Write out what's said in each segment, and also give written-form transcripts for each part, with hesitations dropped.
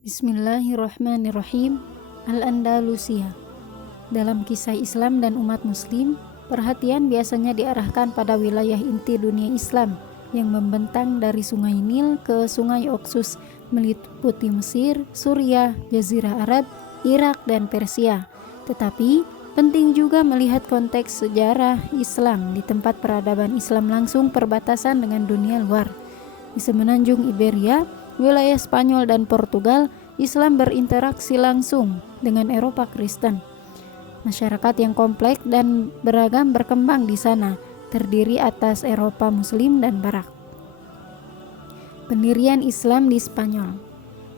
Bismillahirrahmanirrahim. Al-Andalusia. Dalam kisah Islam dan umat muslim, perhatian biasanya diarahkan pada wilayah inti dunia Islam yang membentang dari Sungai Nil ke Sungai Oksus, meliputi Mesir, Suriah, Jazirah Arab, Irak, dan Persia. Tetapi penting juga melihat konteks sejarah Islam di tempat peradaban Islam langsung perbatasan dengan dunia luar. Di semenanjung Iberia, wilayah Spanyol dan Portugal, Islam berinteraksi langsung dengan Eropa Kristen. Masyarakat yang kompleks dan beragam berkembang di sana, terdiri atas Eropa Muslim dan Barat. Pendirian Islam di Spanyol.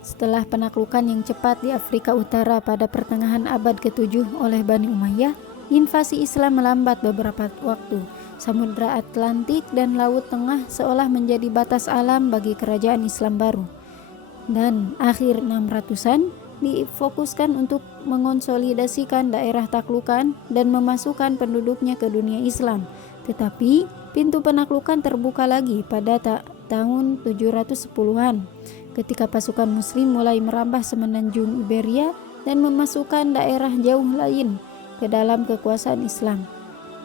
Setelah penaklukan yang cepat di Afrika Utara pada pertengahan abad ke-7 oleh Bani Umayyah, invasi Islam melambat beberapa waktu. Samudra Atlantik dan Laut Tengah seolah menjadi batas alam bagi kerajaan Islam baru. Dan akhir 600-an difokuskan untuk mengonsolidasikan daerah taklukan dan memasukkan penduduknya ke dunia Islam. Tetapi pintu penaklukan terbuka lagi pada tahun 710-an ketika pasukan muslim mulai merambah semenanjung Iberia dan memasukkan daerah jauh lain ke dalam kekuasaan Islam.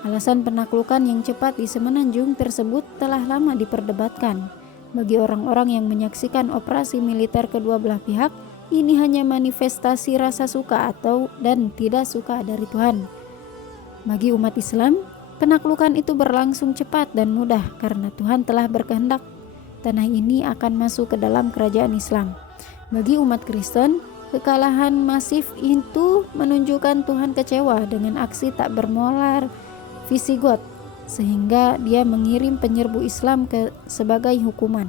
Alasan penaklukan yang cepat di semenanjung tersebut telah lama diperdebatkan. Bagi orang-orang yang menyaksikan operasi militer kedua belah pihak, ini hanya manifestasi rasa suka dan tidak suka dari Tuhan. Bagi umat Islam, penaklukan itu berlangsung cepat dan mudah karena Tuhan telah berkehendak tanah ini akan masuk ke dalam kerajaan Islam. Bagi umat Kristen, kekalahan masif itu menunjukkan Tuhan kecewa dengan aksi tak bermolar Visigoth, sehingga dia mengirim penyerbu Islam sebagai hukuman.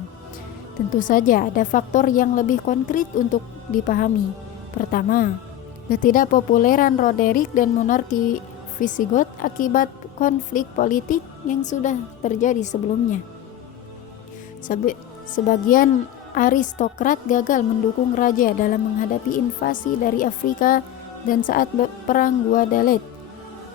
Tentu saja ada faktor yang lebih konkret untuk dipahami. Pertama, ketidakpopuleran Roderick dan monarki Visigoth akibat konflik politik yang sudah terjadi sebelumnya. Sebagian aristokrat gagal mendukung raja dalam menghadapi invasi dari Afrika, dan saat perang Guadalete,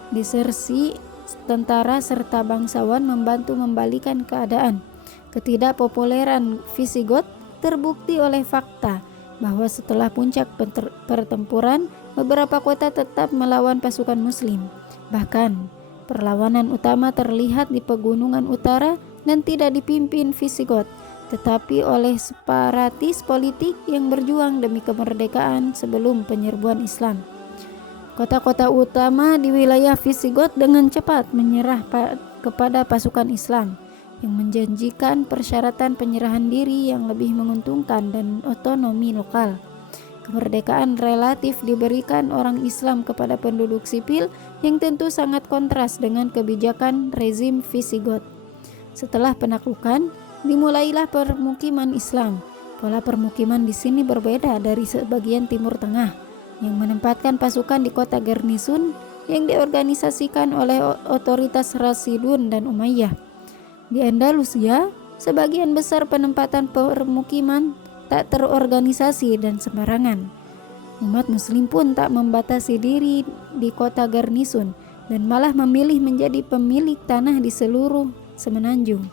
desersi tentara serta bangsawan membantu membalikan keadaan. Ketidakpopuleran Visigoth terbukti oleh fakta bahwa setelah puncak pertempuran, beberapa kota tetap melawan pasukan muslim. Bahkan, perlawanan utama terlihat di pegunungan utara dan tidak dipimpin Visigoth, tetapi oleh separatis politik yang berjuang demi kemerdekaan sebelum penyerbuan Islam. Kota-kota utama di wilayah Visigoth dengan cepat menyerah kepada pasukan Islam yang menjanjikan persyaratan penyerahan diri yang lebih menguntungkan dan otonomi lokal. Kemerdekaan relatif diberikan orang Islam kepada penduduk sipil yang tentu sangat kontras dengan kebijakan rezim Visigoth. Setelah penaklukan, dimulailah permukiman Islam. Pola permukiman di sini berbeda dari sebagian Timur Tengah yang menempatkan pasukan di kota garnisun yang diorganisasikan oleh otoritas Rasidun dan Umayyah. Di Andalusia, sebagian besar penempatan permukiman tak terorganisasi dan sembarangan. Umat muslim pun tak membatasi diri di kota garnisun dan malah memilih menjadi pemilik tanah di seluruh semenanjung.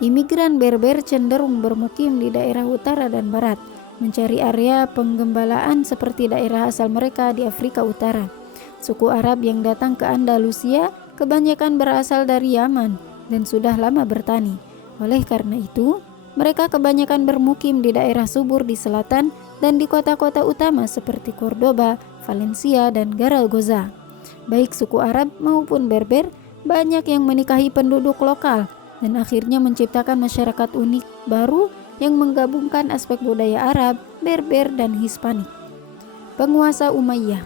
Imigran Berber cenderung bermukim di daerah utara dan barat, mencari area penggembalaan seperti daerah asal mereka di Afrika Utara. Suku Arab yang datang ke Andalusia kebanyakan berasal dari Yaman dan sudah lama bertani. Oleh karena itu, mereka kebanyakan bermukim di daerah subur di selatan dan di kota-kota utama seperti Cordoba, Valencia, dan Zaragoza. Baik suku Arab maupun Berber banyak yang menikahi penduduk lokal dan akhirnya menciptakan masyarakat unik baru yang menggabungkan aspek budaya Arab, Berber, dan Hispanik. Penguasa Umayyah.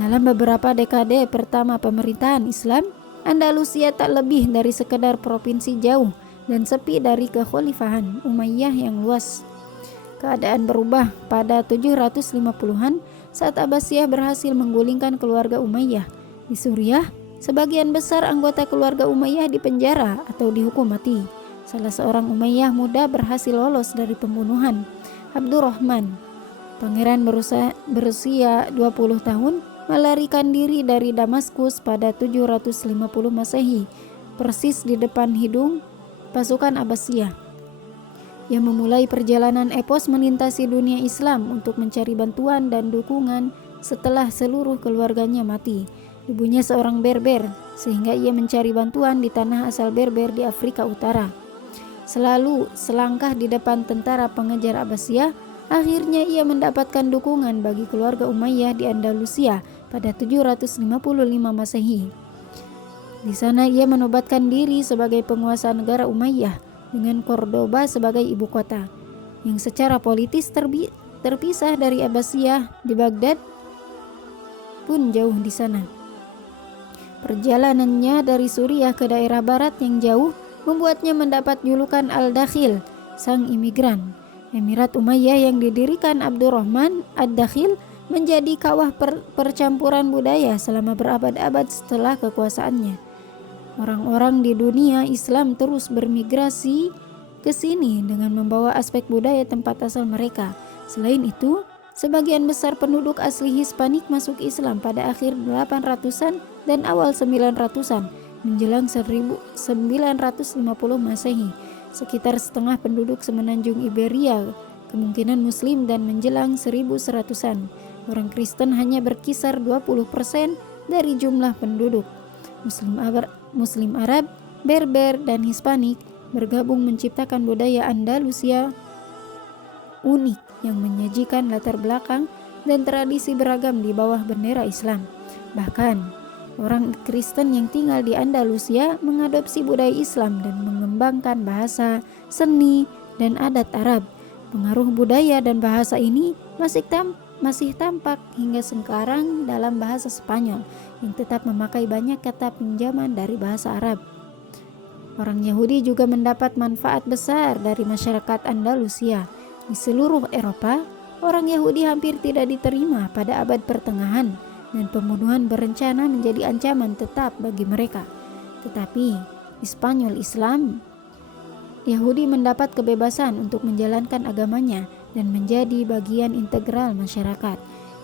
Dalam beberapa dekade pertama pemerintahan Islam, Andalusia tak lebih dari sekedar provinsi jauh dan sepi dari kekhalifahan Umayyah yang luas. Keadaan berubah pada 750-an saat Abbasiyah berhasil menggulingkan keluarga Umayyah. Di Suriah, sebagian besar anggota keluarga Umayyah dipenjara atau dihukum mati. Salah seorang Umayyah muda berhasil lolos dari pembunuhan. Abdurrahman, pangeran berusia 20 tahun, melarikan diri dari Damaskus pada 750 Masehi, persis di depan hidung pasukan Abbasiyah. Ia memulai perjalanan epos melintasi dunia Islam untuk mencari bantuan dan dukungan setelah seluruh keluarganya mati. Ibunya seorang Berber, sehingga ia mencari bantuan di tanah asal Berber di Afrika Utara. Selalu selangkah di depan tentara pengejar Abbasiyah, akhirnya ia mendapatkan dukungan bagi keluarga Umayyah di Andalusia pada 755 Masehi. Di sana ia menobatkan diri sebagai penguasa negara Umayyah dengan Cordoba sebagai ibu kota, yang secara politis terpisah dari Abbasiyah di Baghdad pun jauh di sana. Perjalanannya dari Suriah ke daerah barat yang jauh membuatnya mendapat julukan Al-Dakhil, sang imigran. Emirat Umayyah yang didirikan Abdurrahman Ad-Dakhil menjadi kawah percampuran budaya selama berabad-abad setelah kekuasaannya. Orang-orang di dunia Islam terus bermigrasi ke sini dengan membawa aspek budaya tempat asal mereka. Selain itu, sebagian besar penduduk asli Hispanik masuk Islam pada akhir 800-an dan awal 900-an menjelang 1950 Masehi. Sekitar setengah penduduk semenanjung Iberia kemungkinan Muslim dan menjelang 1100-an. Orang Kristen hanya berkisar 20% dari jumlah penduduk. Muslim Arab, Berber, dan Hispanik bergabung menciptakan budaya Andalusia unik yang menyajikan latar belakang dan tradisi beragam di bawah bendera Islam. Bahkan, orang Kristen yang tinggal di Andalusia mengadopsi budaya Islam dan mengembangkan bahasa, seni, dan adat Arab. Pengaruh budaya dan bahasa ini masih tampak hingga sekarang dalam bahasa Spanyol yang tetap memakai banyak kata pinjaman dari bahasa Arab. Orang Yahudi juga mendapat manfaat besar dari masyarakat Andalusia. Di seluruh Eropa, orang Yahudi hampir tidak diterima pada abad pertengahan dan pembunuhan berencana menjadi ancaman tetap bagi mereka. Tetapi di Spanyol Islam, Yahudi mendapat kebebasan untuk menjalankan agamanya dan menjadi bagian integral masyarakat.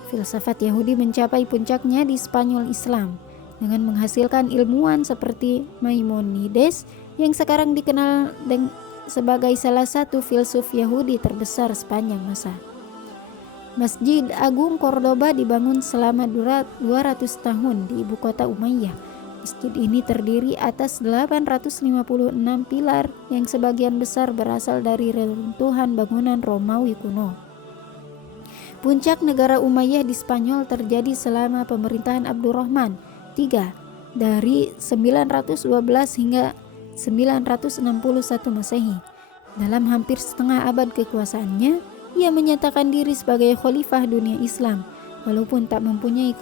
Filsafat Yahudi mencapai puncaknya di Spanyol Islam dengan menghasilkan ilmuwan seperti Maimonides yang sekarang dikenal sebagai salah satu filsuf Yahudi terbesar sepanjang masa. Masjid Agung Cordoba dibangun selama 200 tahun di ibu kota Umayyah. Masjid ini terdiri atas 856 pilar yang sebagian besar berasal dari reruntuhan bangunan Romawi kuno. Puncak negara Umayyah di Spanyol terjadi selama pemerintahan Abdurrahman III dari 912 hingga 961 Masehi. Dalam hampir setengah abad kekuasaannya, ia menyatakan diri sebagai khalifah dunia Islam. Walaupun tak mempunyai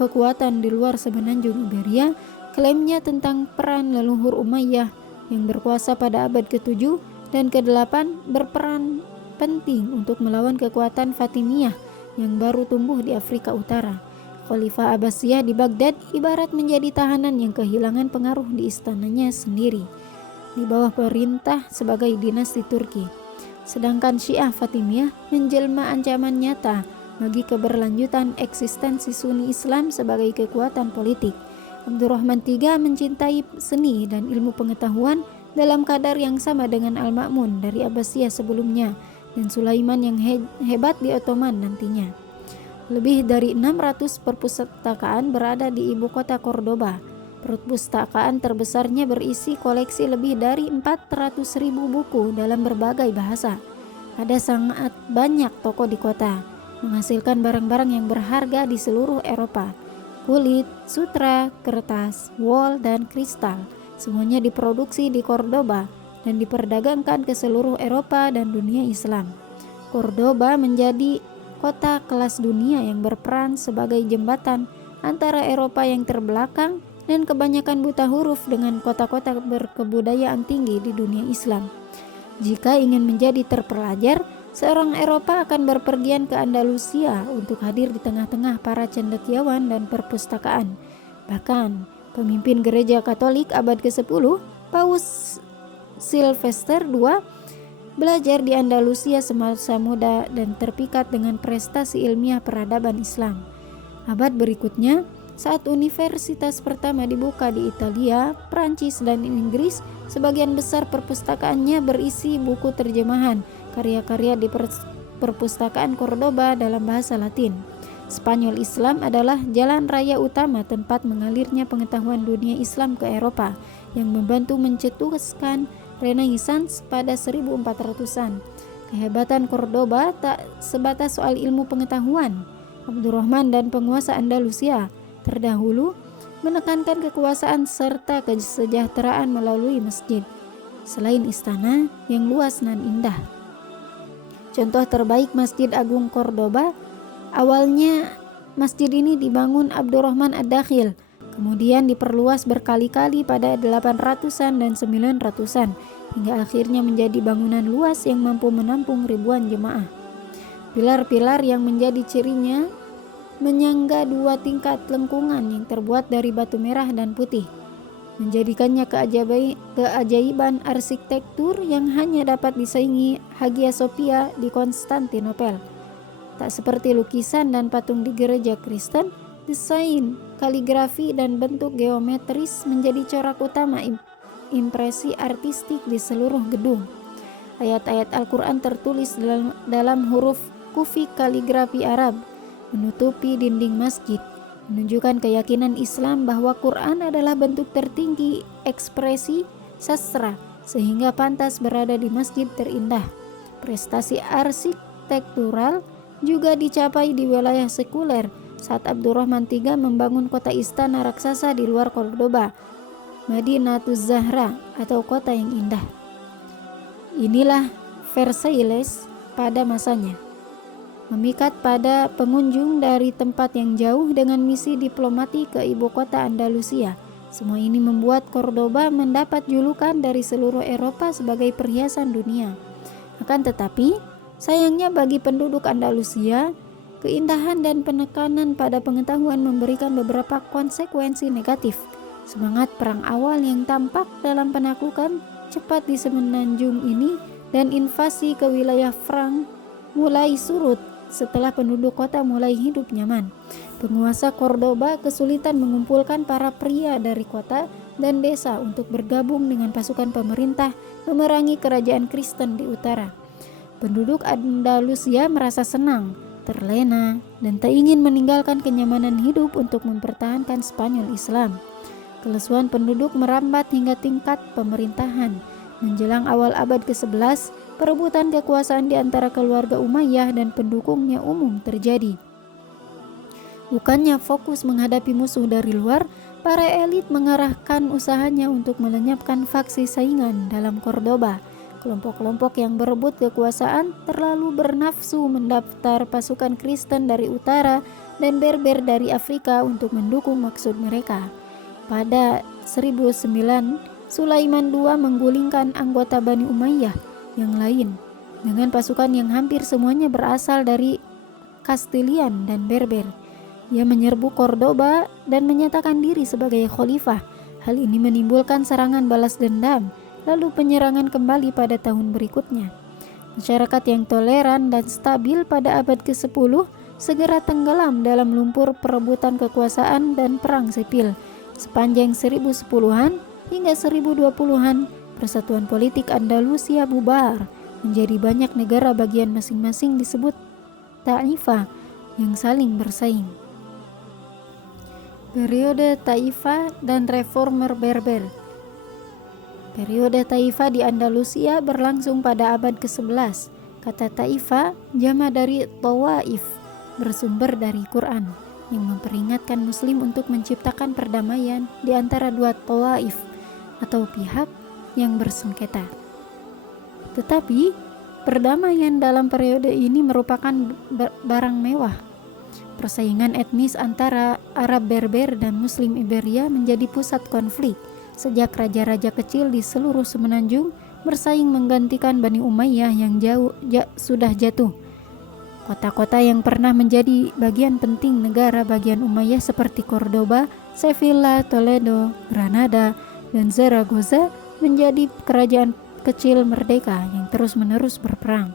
kekuatan di luar semenanjung Iberia, klaimnya tentang peran leluhur Umayyah yang berkuasa pada abad ke-7 dan ke-8 berperan penting untuk melawan kekuatan Fatimiyah yang baru tumbuh di Afrika Utara. Khalifah Abbasiyah di Baghdad ibarat menjadi tahanan yang kehilangan pengaruh di istananya sendiri, di bawah perintah sebagai dinasti Turki. Sedangkan Syiah Fatimiyah menjelma ancaman nyata bagi keberlanjutan eksistensi Sunni Islam sebagai kekuatan politik. Abdurrahman III mencintai seni dan ilmu pengetahuan dalam kadar yang sama dengan Al-Ma'mun dari Abbasiyah sebelumnya dan Sulaiman yang hebat di Ottoman nantinya. Lebih dari 600 perpustakaan berada di ibu kota Cordoba. Perpustakaan terbesarnya berisi koleksi lebih dari 400.000 buku dalam berbagai bahasa. Ada sangat banyak toko di kota, menghasilkan barang-barang yang berharga di seluruh Eropa. Kulit, sutra, kertas, wol, dan kristal. Semuanya diproduksi di Cordoba dan diperdagangkan ke seluruh Eropa dan dunia Islam. Cordoba menjadi kota kelas dunia yang berperan sebagai jembatan antara Eropa yang terbelakang dan kebanyakan buta huruf dengan kota-kota berkebudayaan tinggi di dunia Islam. Jika ingin menjadi terpelajar, seorang Eropa akan berpergian ke Andalusia untuk hadir di tengah-tengah para cendekiawan dan perpustakaan. Bahkan, pemimpin gereja Katolik abad ke-10, Paus Sylvester II, belajar di Andalusia semasa muda dan terpikat dengan prestasi ilmiah peradaban Islam. Abad berikutnya, Saat universitas pertama dibuka di Italia, Prancis, dan Inggris, sebagian besar perpustakaannya berisi buku terjemahan karya-karya di perpustakaan Cordoba dalam bahasa Latin. Spanyol Islam adalah jalan raya utama tempat mengalirnya pengetahuan dunia Islam ke Eropa yang membantu mencetuskan Renaissance pada 1400-an. Kehebatan Cordoba tak sebatas soal ilmu pengetahuan. Abdurrahman dan penguasa Andalusia terdahulu menekankan kekuasaan serta kesejahteraan melalui masjid, selain istana yang luas dan indah. Contoh terbaik Masjid Agung Cordoba. Awalnya masjid ini dibangun Abdurrahman Ad-Dakhil, kemudian diperluas berkali-kali pada 800-an dan 900-an, hingga akhirnya menjadi bangunan luas yang mampu menampung ribuan jemaah. Pilar-pilar yang menjadi cirinya menyangga 2 tingkat lengkungan yang terbuat dari batu merah dan putih, menjadikannya keajaiban arsitektur yang hanya dapat disaingi Hagia Sophia di Konstantinopel. Tak seperti lukisan dan patung di gereja Kristen, desain, kaligrafi, dan bentuk geometris menjadi corak utama impresi artistik di seluruh gedung. Ayat-ayat Al-Quran tertulis dalam huruf kufi kaligrafi Arab menutupi dinding masjid, menunjukkan keyakinan Islam bahwa Quran adalah bentuk tertinggi ekspresi sastra, sehingga pantas berada di masjid terindah. Prestasi arsitektural juga dicapai di wilayah sekuler saat Abdurrahman III membangun kota istana raksasa di luar Cordoba, Madinatuz Zahra atau kota yang indah. Inilah Versailles pada masanya, memikat pada pengunjung dari tempat yang jauh dengan misi diplomatik ke ibu kota Andalusia. Semua ini membuat Cordoba mendapat julukan dari seluruh Eropa sebagai perhiasan dunia. Akan tetapi, sayangnya bagi penduduk Andalusia, keindahan dan penekanan pada pengetahuan memberikan beberapa konsekuensi negatif. Semangat perang awal yang tampak dalam penaklukan cepat di semenanjung ini dan invasi ke wilayah Frank mulai surut setelah penduduk kota mulai hidup nyaman. Penguasa Cordoba kesulitan mengumpulkan para pria dari kota dan desa untuk bergabung dengan pasukan pemerintah memerangi kerajaan Kristen di utara. Penduduk Andalusia merasa senang, terlena, dan tak ingin meninggalkan kenyamanan hidup untuk mempertahankan Spanyol Islam. Kelesuan penduduk merambat hingga tingkat pemerintahan. Menjelang awal abad ke-11, perebutan kekuasaan di antara keluarga Umayyah dan pendukungnya umum terjadi. Bukannya fokus menghadapi musuh dari luar, para elit mengarahkan usahanya untuk melenyapkan faksi saingan dalam Cordoba. Kelompok-kelompok yang berebut kekuasaan terlalu bernafsu mendaftar pasukan Kristen dari utara dan Berber dari Afrika untuk mendukung maksud mereka. Pada 1009, Sulaiman II menggulingkan anggota Bani Umayyah yang lain dengan pasukan yang hampir semuanya berasal dari Kastilian dan Berber. Ia menyerbu Cordoba dan menyatakan diri sebagai khalifah. Hal ini menimbulkan serangan balas dendam, lalu penyerangan kembali pada tahun berikutnya. Masyarakat yang toleran dan stabil pada abad ke-10 segera tenggelam dalam lumpur perebutan kekuasaan dan perang sipil. Sepanjang 1010-an hingga 1020-an, persatuan politik Andalusia bubar menjadi banyak negara bagian masing-masing disebut Taifah yang saling bersaing. Periode Taifah dan reformer Berber. Periode Taifah di Andalusia berlangsung pada abad ke-11. Kata Taifah jama dari Tawaif, bersumber dari Quran yang memperingatkan muslim untuk menciptakan perdamaian di antara dua Tawaif atau pihak yang bersengketa. Tetapi perdamaian dalam periode ini merupakan barang mewah. Persaingan etnis antara Arab Berber dan Muslim Iberia menjadi pusat konflik sejak raja-raja kecil di seluruh semenanjung bersaing menggantikan Bani Umayyah yang sudah jatuh. Kota-kota yang pernah menjadi bagian penting negara bagian Umayyah seperti Cordoba, Sevilla, Toledo, Granada, dan Zaragoza menjadi kerajaan kecil merdeka yang terus-menerus berperang.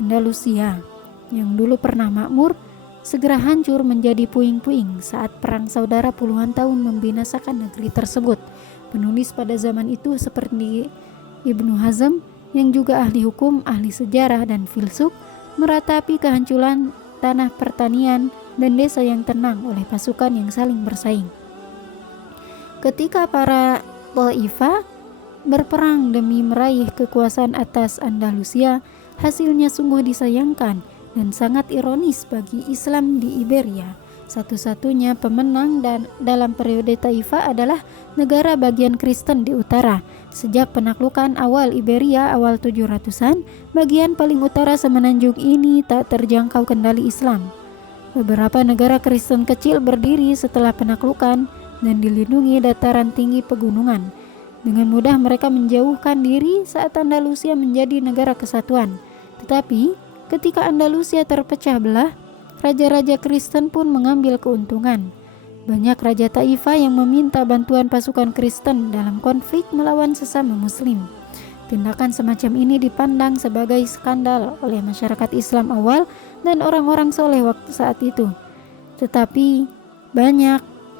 Andalusia yang dulu pernah makmur segera hancur menjadi puing-puing saat perang saudara puluhan tahun membinasakan negeri tersebut. Penulis pada zaman itu seperti Ibnu Hazm yang juga ahli hukum, ahli sejarah, dan filsuf meratapi kehancuran tanah pertanian dan desa yang tenang oleh pasukan yang saling bersaing. Ketika para Taifah berperang demi meraih kekuasaan atas Andalusia, hasilnya sungguh disayangkan dan sangat ironis bagi Islam di Iberia. Satu-satunya pemenang dalam periode Taifah adalah negara bagian Kristen di utara. Sejak penaklukan awal Iberia awal 700-an, bagian paling utara semenanjung ini tak terjangkau kendali Islam. Beberapa negara Kristen kecil berdiri setelah penaklukan dan dilindungi dataran tinggi pegunungan. Dengan mudah mereka menjauhkan diri saat Andalusia menjadi negara kesatuan. Tetapi ketika Andalusia terpecah belah, raja-raja Kristen pun mengambil keuntungan. Banyak raja Taifah yang meminta bantuan pasukan Kristen dalam konflik melawan sesama Muslim. Tindakan semacam ini dipandang sebagai skandal oleh masyarakat Islam awal dan orang-orang soleh waktu saat itu. Tetapi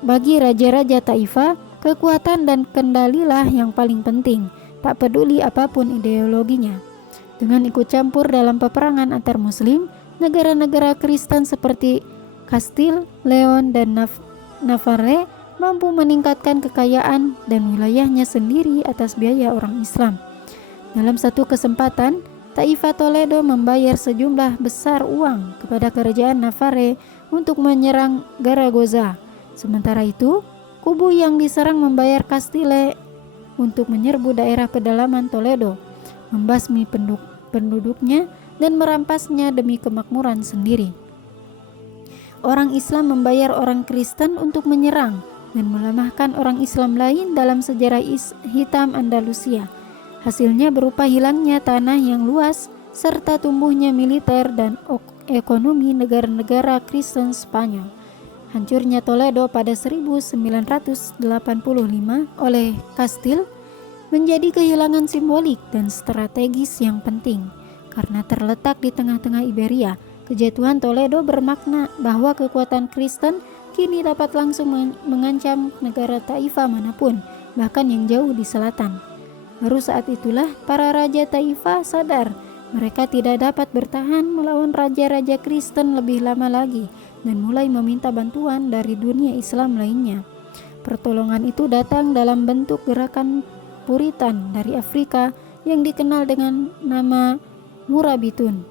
bagi raja-raja Taifah, kekuatan dan kendalilah yang paling penting, tak peduli apapun ideologinya. Dengan ikut campur dalam peperangan antar Muslim, negara-negara Kristen seperti Kastil, Leon, dan Navarre mampu meningkatkan kekayaan dan wilayahnya sendiri atas biaya orang Islam. Dalam satu kesempatan, Taifah Toledo membayar sejumlah besar uang kepada kerajaan Navarre untuk menyerang Zaragoza. Sementara itu, kubu yang diserang membayar Castile untuk menyerbu daerah pedalaman Toledo, membasmi penduduknya dan merampasnya demi kemakmuran sendiri. Orang Islam membayar orang Kristen untuk menyerang dan melemahkan orang Islam lain dalam sejarah hitam Andalusia. Hasilnya berupa hilangnya tanah yang luas serta tumbuhnya militer dan ekonomi negara-negara Kristen Spanyol. Hancurnya Toledo pada 1985 oleh Kastil menjadi kehilangan simbolik dan strategis yang penting. Karena terletak di tengah-tengah Iberia, kejatuhan Toledo bermakna bahwa kekuatan Kristen kini dapat langsung mengancam negara Taifah manapun, bahkan yang jauh di selatan. Baru saat itulah para raja Taifah sadar mereka tidak dapat bertahan melawan raja-raja Kristen lebih lama lagi dan mulai meminta bantuan dari dunia Islam lainnya. Pertolongan itu datang dalam bentuk gerakan Puritan dari Afrika yang dikenal dengan nama Murabitun.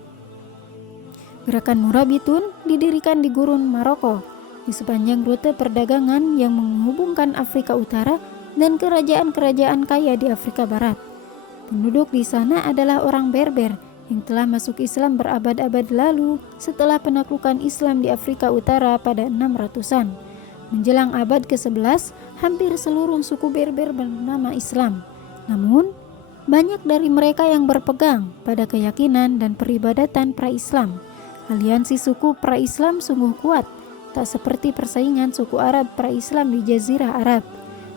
Gerakan Murabitun didirikan di gurun Maroko, di sepanjang rute perdagangan yang menghubungkan Afrika Utara dan kerajaan-kerajaan kaya di Afrika Barat. Penduduk di sana adalah orang Berber yang telah masuk Islam berabad-abad lalu setelah penaklukan Islam di Afrika Utara pada 600-an. Menjelang abad ke-11, hampir seluruh suku Berber bernama Islam. Namun, banyak dari mereka yang berpegang pada keyakinan dan peribadatan pra-Islam. Aliansi suku pra-Islam sungguh kuat, tak seperti persaingan suku Arab pra-Islam di Jazirah Arab.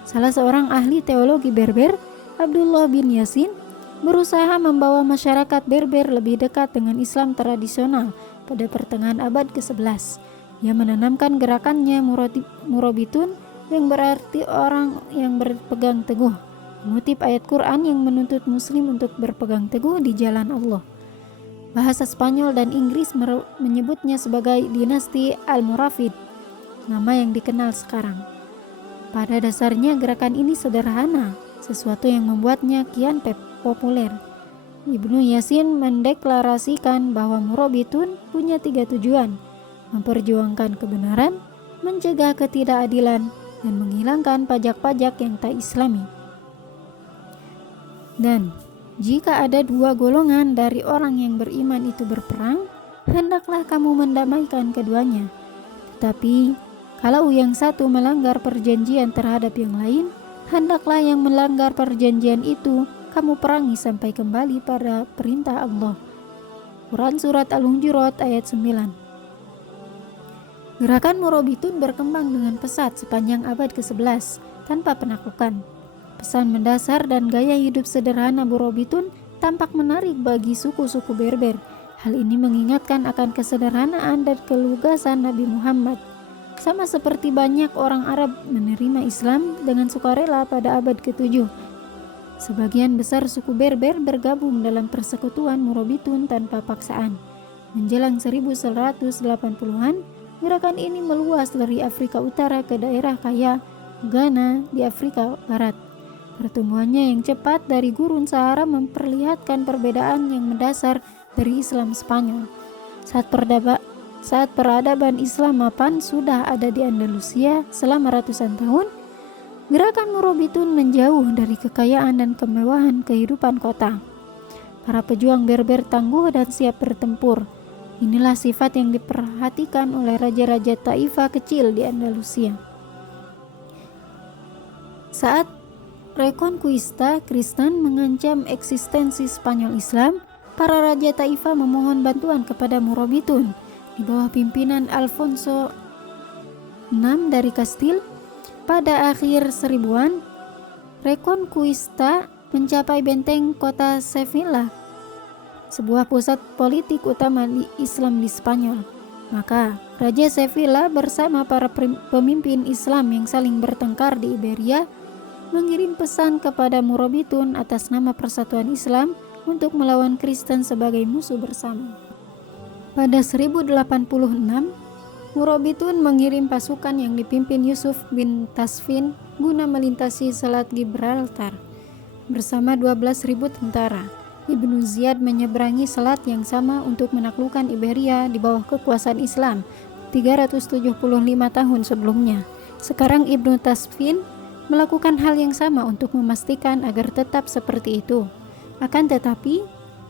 Salah seorang ahli teologi Berber, Abdullah bin Yasin, berusaha membawa masyarakat Berber lebih dekat dengan Islam tradisional pada pertengahan abad ke-11. Ia menanamkan gerakannya Murabitun yang berarti orang yang berpegang teguh, mengutip ayat Quran yang menuntut Muslim untuk berpegang teguh di jalan Allah. Bahasa Spanyol dan Inggris menyebutnya sebagai dinasti Almoravid, nama yang dikenal sekarang. Pada dasarnya gerakan ini sederhana, sesuatu yang membuatnya kian populer. Ibnu Yasin mendeklarasikan bahwa Murabitun punya 3 tujuan: memperjuangkan kebenaran, mencegah ketidakadilan, dan menghilangkan pajak-pajak yang tak islami. Dan jika ada 2 golongan dari orang yang beriman itu berperang, hendaklah kamu mendamaikan keduanya. Tetapi kalau yang satu melanggar perjanjian terhadap yang lain, hendaklah yang melanggar perjanjian itu kamu perangi sampai kembali pada perintah Allah. Quran Surat Al-Hujurat ayat 9. Gerakan Murabitun berkembang dengan pesat sepanjang abad ke-11 tanpa penaklukan. Pesan mendasar dan gaya hidup sederhana Murabitun tampak menarik bagi suku-suku Berber. Hal ini mengingatkan akan kesederhanaan dan kelugasan Nabi Muhammad. Sama seperti banyak orang Arab menerima Islam dengan sukarela pada abad ke-7. Sebagian besar suku Berber bergabung dalam persekutuan Murabitun tanpa paksaan. Menjelang 1180-an, gerakan ini meluas dari Afrika Utara ke daerah kaya Ghana di Afrika Barat. Pertumbuhannya yang cepat dari gurun Sahara memperlihatkan perbedaan yang mendasar dari Islam Spanyol. Saat peradaban Islam mapan sudah ada di Andalusia selama ratusan tahun, gerakan Murabitun menjauh dari kekayaan dan kemewahan kehidupan kota. Para pejuang Berber tangguh dan siap bertempur. Inilah sifat yang diperhatikan oleh raja-raja Taifah kecil di Andalusia. Saat Reconquista Kristen mengancam eksistensi Spanyol Islam, para raja Taifah memohon bantuan kepada Murabitun di bawah pimpinan Alfonso VI dari Kastil. Pada akhir 1000-an, Reconquista mencapai benteng kota Sevilla, sebuah pusat politik utama Islam di Spanyol. Maka Raja Sevilla bersama para pemimpin Islam yang saling bertengkar di Iberia mengirim pesan kepada Murabitun atas nama Persatuan Islam untuk melawan Kristen sebagai musuh bersama. Pada 1086, Murabitun mengirim pasukan yang dipimpin Yusuf bin Tasfin guna melintasi Selat Gibraltar bersama 12.000 tentara. Ibnu Ziyad menyeberangi selat yang sama untuk menaklukkan Iberia di bawah kekuasaan Islam 375 tahun sebelumnya. Sekarang Ibnu Tasfin melakukan hal yang sama untuk memastikan agar tetap seperti itu. Akan tetapi,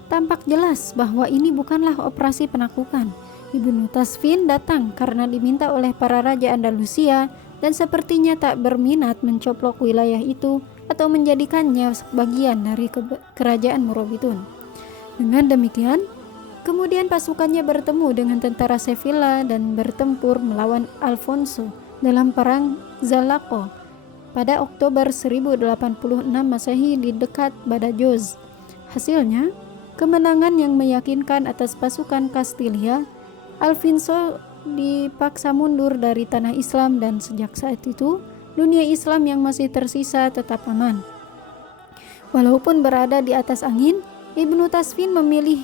tampak jelas bahwa ini bukanlah operasi penaklukan. Ibnu Tasfin datang karena diminta oleh para raja Andalusia dan sepertinya tak berminat mencoplok wilayah itu atau menjadikannya bagian dari kerajaan Murabitun. Dengan demikian, kemudian pasukannya bertemu dengan tentara Sevilla dan bertempur melawan Alfonso dalam perang Zalaco pada Oktober 1086 Masehi di dekat Badajoz. Hasilnya, kemenangan yang meyakinkan atas pasukan Kastilia. Alfonso dipaksa mundur dari tanah Islam dan sejak saat itu, dunia Islam yang masih tersisa tetap aman. Walaupun berada di atas angin, Ibnu Tasfin memilih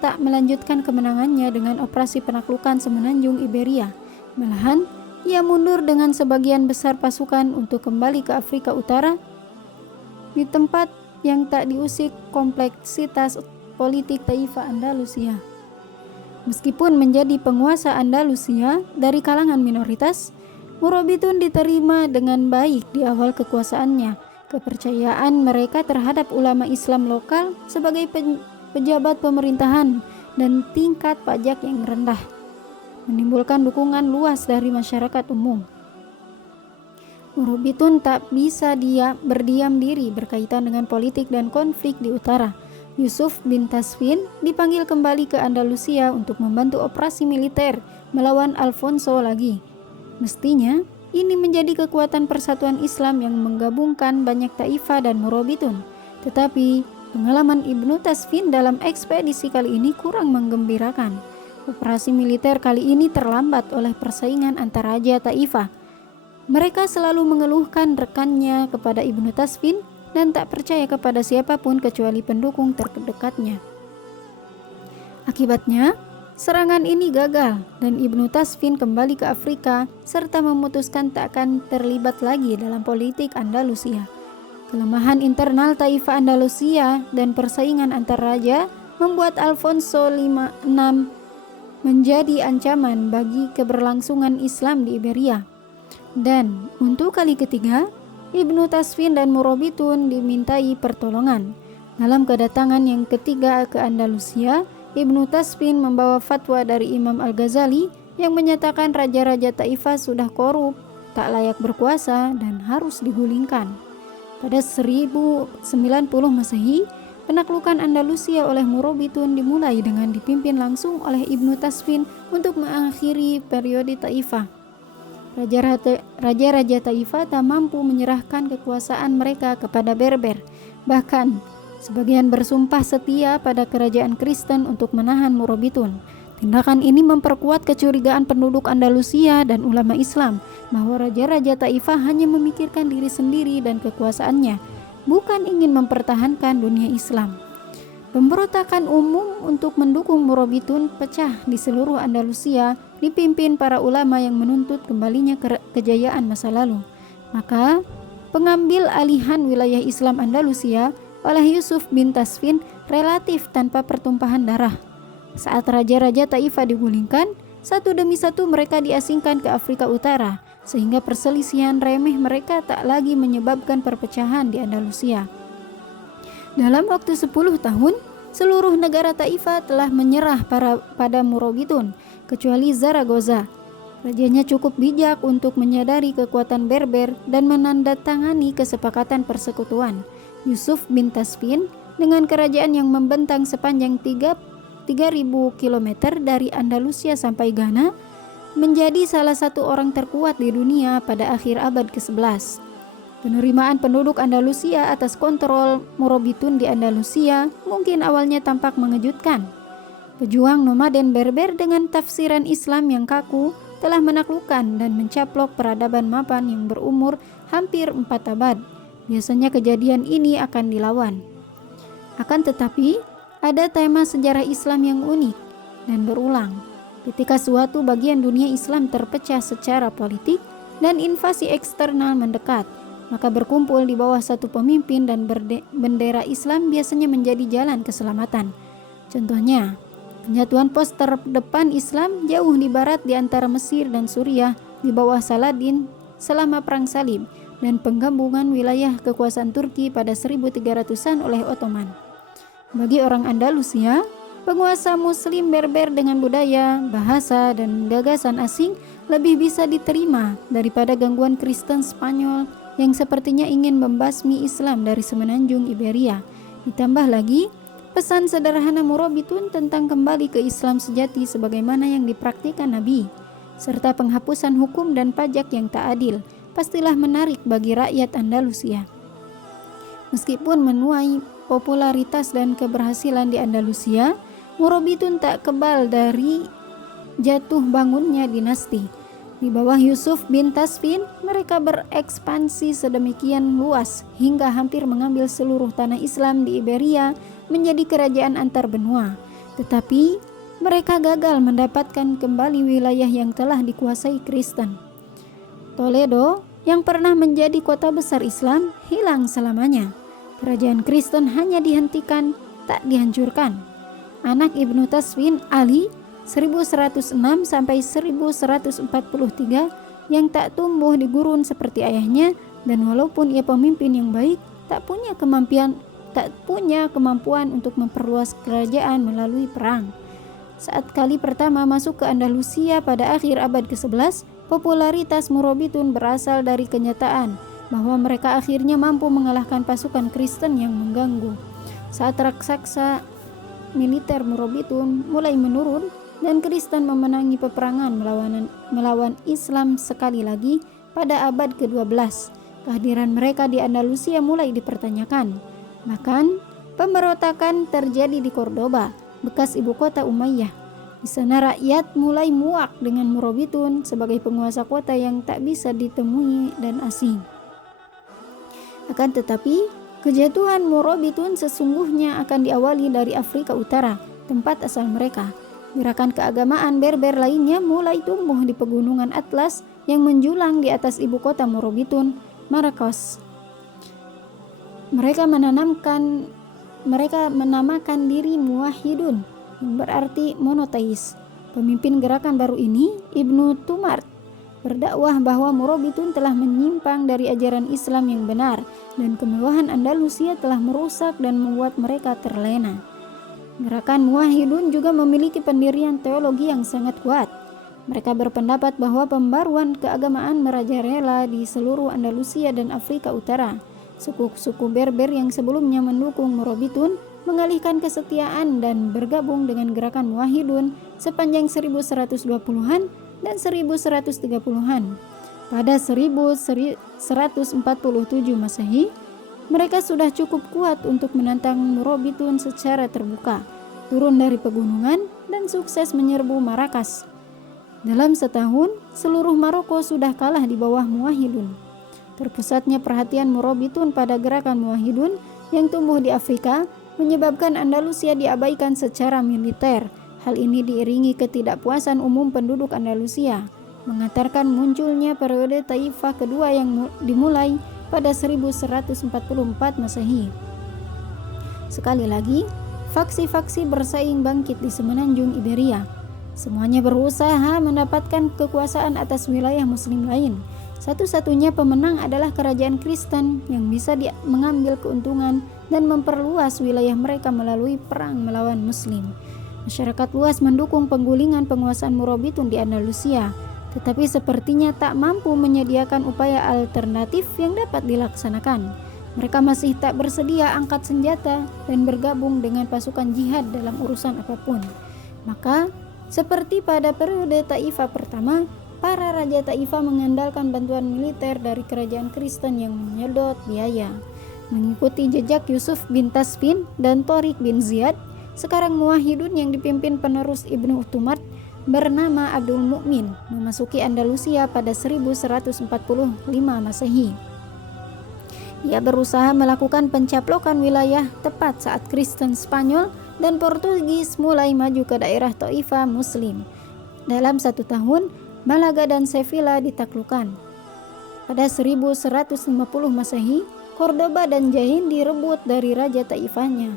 tak melanjutkan kemenangannya dengan operasi penaklukan semenanjung Iberia. Malahan, ia mundur dengan sebagian besar pasukan untuk kembali ke Afrika Utara di tempat yang tak diusik kompleksitas politik Taifah Andalusia. Meskipun menjadi penguasa Andalusia dari kalangan minoritas, Murabitun diterima dengan baik di awal kekuasaannya. Kepercayaan mereka terhadap ulama Islam lokal sebagai pejabat pemerintahan dan tingkat pajak yang rendah menimbulkan dukungan luas dari masyarakat umum. Murabitun tak bisa berdiam diri berkaitan dengan politik dan konflik di utara. Yusuf bin Tasfin dipanggil kembali ke Andalusia untuk membantu operasi militer melawan Alfonso lagi. Mestinya, ini menjadi kekuatan persatuan Islam yang menggabungkan banyak Taifah dan Murabitun. Tetapi, pengalaman Ibnu Tasfin dalam ekspedisi kali ini kurang menggembirakan. Operasi militer kali ini terlambat oleh persaingan antar raja Taifah. Mereka selalu mengeluhkan rekannya kepada Ibnu Tasfin dan tak percaya kepada siapapun kecuali pendukung terdekatnya. Akibatnya, serangan ini gagal dan Ibnu Tasfin kembali ke Afrika serta memutuskan tak akan terlibat lagi dalam politik Andalusia. Kelemahan internal Taifah Andalusia dan persaingan antar raja membuat Alfonso VI menjadi ancaman bagi keberlangsungan Islam di Iberia. Dan untuk kali ketiga, Ibnu Tasfin dan Murabitun dimintai pertolongan. Dalam kedatangan yang ketiga ke Andalusia, Ibnu Tasfin membawa fatwa dari Imam Al-Ghazali yang menyatakan raja-raja Taifah sudah korup, tak layak berkuasa, dan harus digulingkan. Pada 1090 Masehi, penaklukan Andalusia oleh Murabitun dimulai dengan dipimpin langsung oleh Ibnu Tasfin untuk mengakhiri periode Taifah. Raja-raja Taifah tak mampu menyerahkan kekuasaan mereka kepada Berber. Bahkan, Sebagian bersumpah setia pada kerajaan Kristen untuk menahan Murabitun. Tindakan ini memperkuat kecurigaan penduduk Andalusia dan ulama Islam bahwa raja-raja Taifah hanya memikirkan diri sendiri dan kekuasaannya, bukan ingin mempertahankan dunia Islam. Pemberontakan umum untuk mendukung Murabitun pecah di seluruh Andalusia, dipimpin para ulama yang menuntut kembalinya kejayaan masa lalu. Maka, pengambil alihan wilayah Islam Andalusia oleh Yusuf bin Tasfin relatif tanpa pertumpahan darah. Saat raja-raja Taifah digulingkan, satu demi satu mereka diasingkan ke Afrika Utara, sehingga perselisihan remeh mereka tak lagi menyebabkan perpecahan di Andalusia. Dalam waktu 10 tahun, seluruh negara Taifah telah menyerah pada Murabitun, kecuali Zaragoza. Rajanya cukup bijak untuk menyadari kekuatan Berber dan menandatangani kesepakatan persekutuan. Yusuf bin Tasfin dengan kerajaan yang membentang sepanjang 3.000 km dari Andalusia sampai Ghana, menjadi salah satu orang terkuat di dunia pada akhir abad ke-11. Penerimaan penduduk Andalusia atas kontrol Murabitun di Andalusia mungkin awalnya tampak mengejutkan. Pejuang nomaden Berber dengan tafsiran Islam yang kaku telah menaklukkan dan mencaplok peradaban mapan yang berumur hampir 4 abad. Biasanya kejadian ini akan dilawan. Akan tetapi, ada tema sejarah Islam yang unik dan berulang. Ketika suatu bagian dunia Islam terpecah secara politik dan invasi eksternal mendekat, maka berkumpul di bawah satu pemimpin dan bendera Islam biasanya menjadi jalan keselamatan. Contohnya, penyatuan pos terdepan Islam jauh di barat di antara Mesir dan Suriah di bawah Saladin selama Perang Salib, dan penggabungan wilayah kekuasaan Turki pada 1300-an oleh Ottoman. Bagi orang Andalusia, penguasa Muslim Berber dengan budaya, bahasa, dan gagasan asing lebih bisa diterima daripada gangguan Kristen Spanyol yang sepertinya ingin membasmi Islam dari semenanjung Iberia. Ditambah lagi, pesan sederhana Murabitun tentang kembali ke Islam sejati sebagaimana yang dipraktikkan Nabi, serta penghapusan hukum dan pajak yang tak adil, pastilah menarik bagi rakyat Andalusia. Meskipun menuai popularitas dan keberhasilan di Andalusia, Murabitun tak kebal dari jatuh bangunnya dinasti. Di bawah Yusuf bin Tasfin, mereka berekspansi sedemikian luas hingga hampir mengambil seluruh tanah Islam di Iberia menjadi kerajaan antar benua. Tetapi mereka gagal mendapatkan kembali wilayah yang telah dikuasai Kristen. Toledo, yang pernah menjadi kota besar Islam, hilang selamanya. Kerajaan Kristen hanya dihentikan, tak dihancurkan. Anak Ibnu Tasfin, Ali, 1106 sampai 1143, yang tak tumbuh di gurun seperti ayahnya, dan walaupun ia pemimpin yang baik, tak punya kemampuan untuk memperluas kerajaan melalui perang. Saat kali pertama masuk ke Andalusia pada akhir abad ke-11, popularitas Murabitun berasal dari kenyataan bahwa mereka akhirnya mampu mengalahkan pasukan Kristen yang mengganggu. Saat raksasa militer Murabitun mulai menurun dan Kristen memenangi peperangan melawan Islam sekali lagi pada abad ke-12, kehadiran mereka di Andalusia mulai dipertanyakan. Bahkan, pemberontakan terjadi di Cordoba, bekas ibu kota Umayyah. Di sana rakyat mulai muak dengan Murabitun sebagai penguasa kota yang tak bisa ditemui dan asing. Akan tetapi, kejatuhan Murabitun sesungguhnya akan diawali dari Afrika Utara, tempat asal mereka. Gerakan keagamaan Berber lainnya mulai tumbuh di pegunungan Atlas yang menjulang di atas ibu kota Murabitun, Marrakesh. Mereka menamakan diri Muwahhidun, yang berarti monoteis. Pemimpin gerakan baru ini, Ibnu Tumart, berdakwah bahwa Murabitun telah menyimpang dari ajaran Islam yang benar, dan kemewahan Andalusia telah merusak dan membuat mereka terlena. Gerakan Muwahhidun juga memiliki pendirian teologi yang sangat kuat. Mereka berpendapat bahwa pembaruan keagamaan merajalela di seluruh Andalusia dan Afrika Utara. Suku-suku Berber yang sebelumnya mendukung Murabitun mengalihkan kesetiaan dan bergabung dengan gerakan Muwahhidun sepanjang 1120-an dan 1130-an. Pada 1147 Masehi, Mereka sudah cukup kuat untuk menantang Murabitun secara terbuka, turun dari pegunungan, dan sukses menyerbu Marrakas. Dalam setahun, seluruh Maroko sudah kalah di bawah Muwahhidun. Terpusatnya perhatian Murabitun pada gerakan Muwahhidun yang tumbuh di Afrika menyebabkan Andalusia diabaikan secara militer. Hal ini diiringi ketidakpuasan umum penduduk Andalusia, mengantarkan munculnya periode Taifah kedua yang dimulai pada 1144 Masehi. Sekali lagi, faksi-faksi bersaing bangkit di semenanjung Iberia. Semuanya berusaha mendapatkan kekuasaan atas wilayah muslim lain. Satu-satunya pemenang adalah kerajaan Kristen yang bisa mengambil keuntungan dan memperluas wilayah mereka melalui perang melawan muslim. Masyarakat luas mendukung penggulingan penguasaan Murabitun di Andalusia, tetapi sepertinya tak mampu menyediakan upaya alternatif yang dapat dilaksanakan. Mereka masih tak bersedia angkat senjata dan bergabung dengan pasukan jihad dalam urusan apapun. Maka, seperti pada periode Taifah pertama, para raja Taifah mengandalkan bantuan militer dari kerajaan Kristen yang menyedot biaya. Mengikuti jejak Yusuf bin Tasfin dan Tariq bin Ziyad, sekarang Muwahhidun yang dipimpin penerus Ibnu Utumad bernama Abdul Mukmin memasuki Andalusia pada 1145 Masehi. Ia berusaha melakukan pencaplokan wilayah tepat saat Kristen Spanyol dan Portugis mulai maju ke daerah Taifah Muslim. Dalam 1 tahun, Malaga dan Sevilla ditaklukkan. Pada 1150 Masehi, Cordoba dan Jain direbut dari Raja Taifahnya.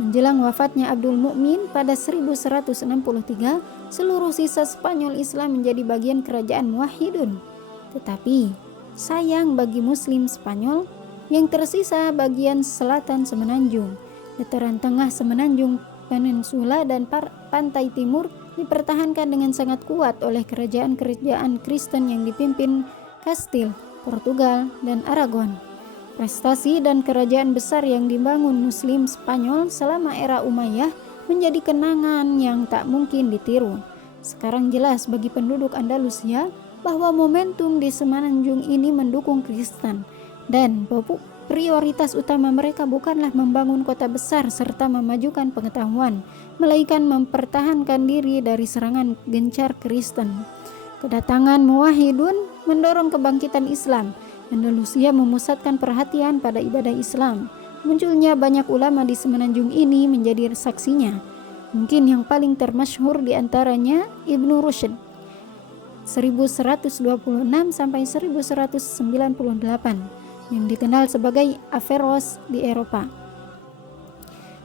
Menjelang wafatnya Abdul Mukmin pada 1163, seluruh sisa Spanyol Islam menjadi bagian kerajaan Muwahhidun. Tetapi, sayang bagi Muslim Spanyol, yang tersisa bagian selatan semenanjung, dataran tengah semenanjung peninsula dan pantai timur dipertahankan dengan sangat kuat oleh kerajaan-kerajaan Kristen yang dipimpin Kastil, Portugal, dan Aragon. Prestasi dan kerajaan besar yang dibangun Muslim Spanyol selama era Umayyah menjadi kenangan yang tak mungkin ditiru. Sekarang jelas bagi penduduk Andalusia bahwa momentum di semenanjung ini mendukung Kristen, dan prioritas utama mereka bukanlah membangun kota besar serta memajukan pengetahuan, melainkan mempertahankan diri dari serangan gencar Kristen. Kedatangan Muwahhidun mendorong kebangkitan Islam. Andalusia memusatkan perhatian pada ibadah Islam. Munculnya banyak ulama di semenanjung ini menjadi saksinya. Mungkin yang paling termasyhur di antaranya Ibnu Rushd 1126 sampai 1198 yang dikenal sebagai Averroes di Eropa.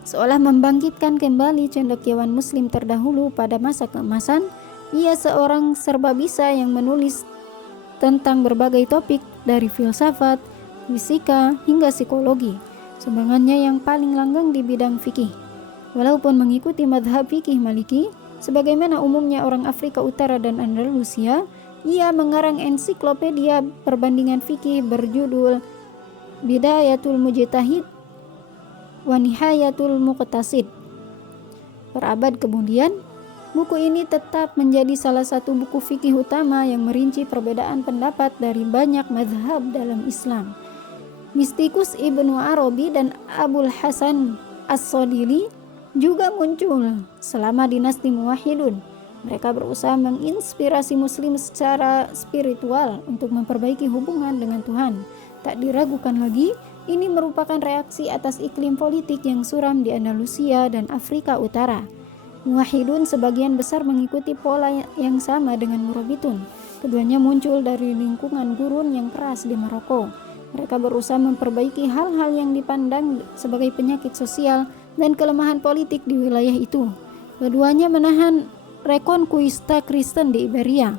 Seolah membangkitkan kembali cendekiawan muslim terdahulu pada masa keemasan, ia seorang serba bisa yang menulis tentang berbagai topik dari filsafat, fisika, hingga psikologi. Sumbangannya yang paling langgeng di bidang fikih. Walaupun mengikuti madhab fikih Maliki, sebagaimana umumnya orang Afrika Utara dan Andalusia, ia mengarang ensiklopedia perbandingan fikih berjudul Bidayatul Mujtahid wa Nihayatul Muqtasid. Per abad kemudian, buku ini tetap menjadi salah satu buku fikih utama yang merinci perbedaan pendapat dari banyak mazhab dalam Islam. Mistikus Ibnu Arabi dan Abul Hasan As-Sadili juga muncul selama dinasti Muwahhidun. Mereka berusaha menginspirasi muslim secara spiritual untuk memperbaiki hubungan dengan Tuhan. Tak diragukan lagi, ini merupakan reaksi atas iklim politik yang suram di Andalusia dan Afrika Utara. Muwahhidun sebagian besar mengikuti pola yang sama dengan Murabitun. Keduanya muncul dari lingkungan gurun yang keras di Maroko. Mereka berusaha memperbaiki hal-hal yang dipandang sebagai penyakit sosial dan kelemahan politik di wilayah itu. Keduanya menahan rekonkuista Kristen di Iberia,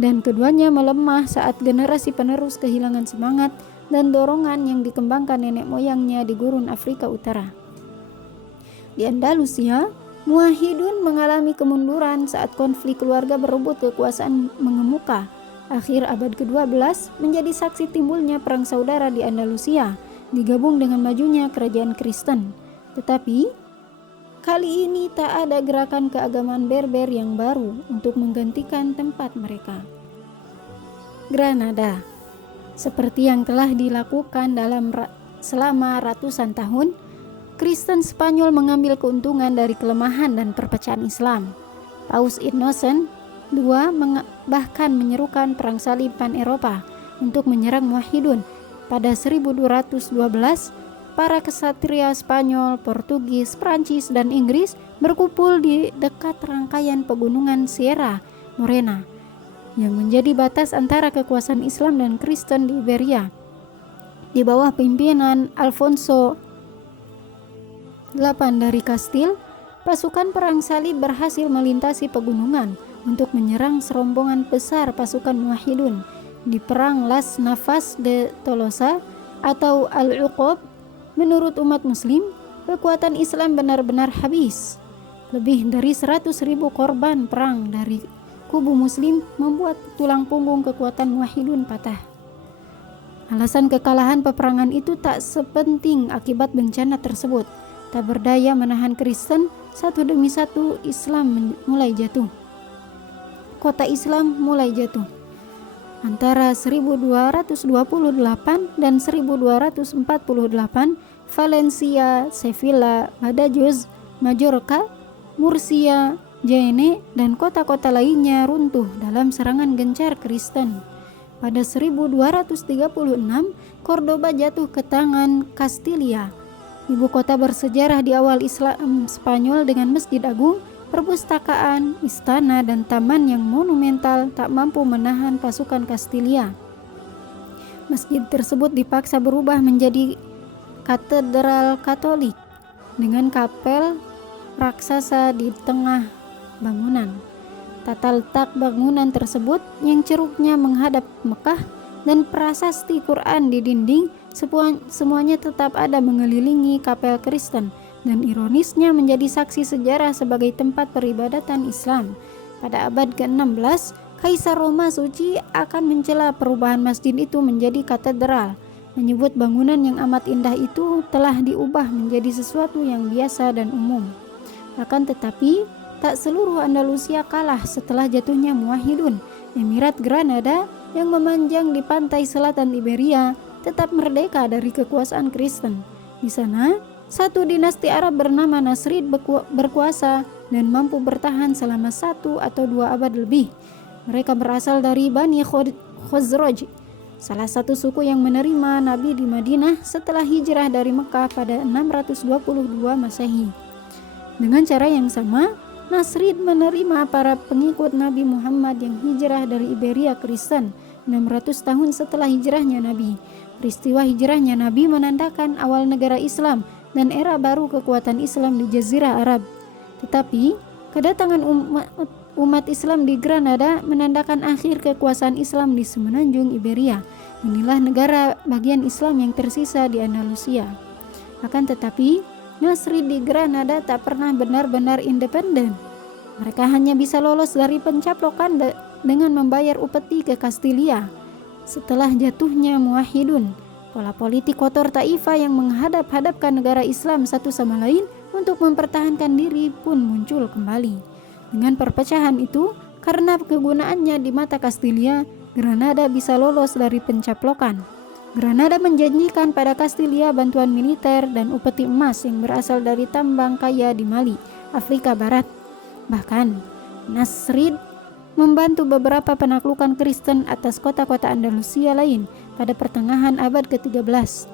dan keduanya melemah saat generasi penerus kehilangan semangat dan dorongan yang dikembangkan nenek moyangnya di gurun Afrika Utara. Di Andalusia, Muwahhidun mengalami kemunduran saat konflik keluarga berebut kekuasaan mengemuka. Akhir abad ke-12 menjadi saksi timbulnya perang saudara di Andalusia, digabung dengan majunya kerajaan Kristen. Tetapi, kali ini tak ada gerakan keagamaan Berber yang baru untuk menggantikan tempat mereka. Granada, seperti yang telah dilakukan dalam selama ratusan tahun, Kristen Spanyol mengambil keuntungan dari kelemahan dan perpecahan Islam. Paus Innocent II bahkan menyerukan perang salib pan-Eropa untuk menyerang muwahhidun. Pada 1212, para kesatria Spanyol, Portugis, Prancis, dan Inggris berkumpul di dekat rangkaian pegunungan Sierra Morena yang menjadi batas antara kekuasaan Islam dan Kristen di Iberia. Di bawah pimpinan Alfonso VIII dari Kastil, pasukan perang salib berhasil melintasi pegunungan untuk menyerang serombongan besar pasukan muwahhidun. Di perang Las Navas de Tolosa atau Al-Uqab, menurut umat muslim, kekuatan Islam benar-benar habis. Lebih dari 100.000 korban perang dari kubu muslim membuat tulang punggung kekuatan muwahhidun patah. Alasan kekalahan peperangan itu tak sepenting akibat bencana tersebut. Tak berdaya menahan Kristen, satu demi satu Islam mulai jatuh. Kota Islam mulai jatuh. Antara 1228 dan 1248, Valencia, Sevilla, Badajoz, Majorca, Murcia, Jaén, dan kota-kota lainnya runtuh dalam serangan gencar Kristen. Pada 1236, Cordoba jatuh ke tangan Kastilia, ibu kota bersejarah di awal Islam Spanyol dengan masjid agung, perpustakaan, istana, dan taman yang monumental tak mampu menahan pasukan Kastilia. Masjid tersebut dipaksa berubah menjadi katedral Katolik dengan kapel raksasa di tengah bangunan. Tata letak bangunan tersebut yang ceruknya menghadap Mekah dan prasasti Quran di dinding semuanya tetap ada mengelilingi kapel Kristen dan ironisnya menjadi saksi sejarah sebagai tempat peribadatan Islam. Pada abad ke-16, Kaisar Roma Suci akan mencela perubahan masjid itu menjadi katedral, menyebut bangunan yang amat indah itu telah diubah menjadi sesuatu yang biasa dan umum. Akan tetapi, tak seluruh Andalusia kalah setelah jatuhnya muwahhidun. Emirat Granada yang memanjang di pantai selatan Iberia tetap merdeka dari kekuasaan Kristen. Di sana, satu dinasti Arab bernama Nasrid berkuasa dan mampu bertahan selama 1 atau 2 abad lebih. Mereka berasal dari Bani Khazraj, salah satu suku yang menerima Nabi di Madinah setelah hijrah dari Mekah pada 622 Masehi. Dengan cara yang sama, Nasrid menerima para pengikut Nabi Muhammad yang hijrah dari Iberia Kristen 600 tahun setelah hijrahnya Nabi. Peristiwa hijrahnya Nabi menandakan awal negara Islam dan era baru kekuatan Islam di Jazirah Arab. Tetapi, kedatangan umat Islam di Granada menandakan akhir kekuasaan Islam di semenanjung Iberia. Inilah negara bagian Islam yang tersisa di Andalusia. Akan tetapi, Nasrid di Granada tak pernah benar-benar independen. Mereka hanya bisa lolos dari pencaplokan dengan membayar upeti ke Kastilia. Setelah jatuhnya muwahhidun, pola politik kotor Taifah yang menghadap-hadapkan negara Islam satu sama lain untuk mempertahankan diri pun muncul kembali. Dengan perpecahan itu, karena kegunaannya di mata Kastilia, Granada bisa lolos dari pencaplokan. Granada menjanjikan pada Kastilia bantuan militer dan upeti emas yang berasal dari tambang kaya di Mali, Afrika Barat. Bahkan, Nasrid membantu beberapa penaklukan Kristen atas kota-kota Andalusia lain pada pertengahan abad ke-13.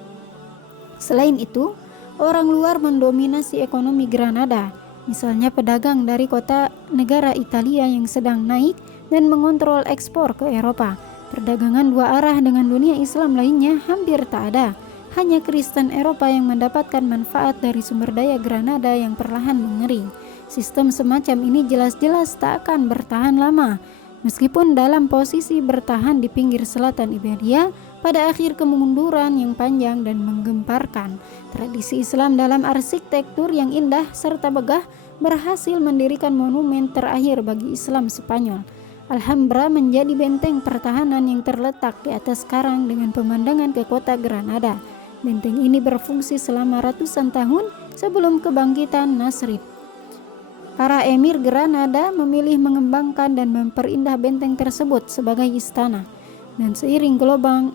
Selain itu, orang luar mendominasi ekonomi Granada, misalnya pedagang dari kota negara Italia yang sedang naik dan mengontrol ekspor ke Eropa. Perdagangan dua arah dengan dunia Islam lainnya hampir tak ada. Hanya Kristen Eropa yang mendapatkan manfaat dari sumber daya Granada yang perlahan mengering. Sistem semacam ini jelas-jelas tak akan bertahan lama. Meskipun dalam posisi bertahan di pinggir selatan Iberia, pada akhir kemunduran yang panjang dan menggemparkan, tradisi Islam dalam arsitektur yang indah serta megah berhasil mendirikan monumen terakhir bagi Islam Spanyol. Alhambra menjadi benteng pertahanan yang terletak di atas karang dengan pemandangan ke kota Granada. Benteng ini berfungsi selama ratusan tahun sebelum kebangkitan Nasrid. Para emir Granada memilih mengembangkan dan memperindah benteng tersebut sebagai istana. Dan seiring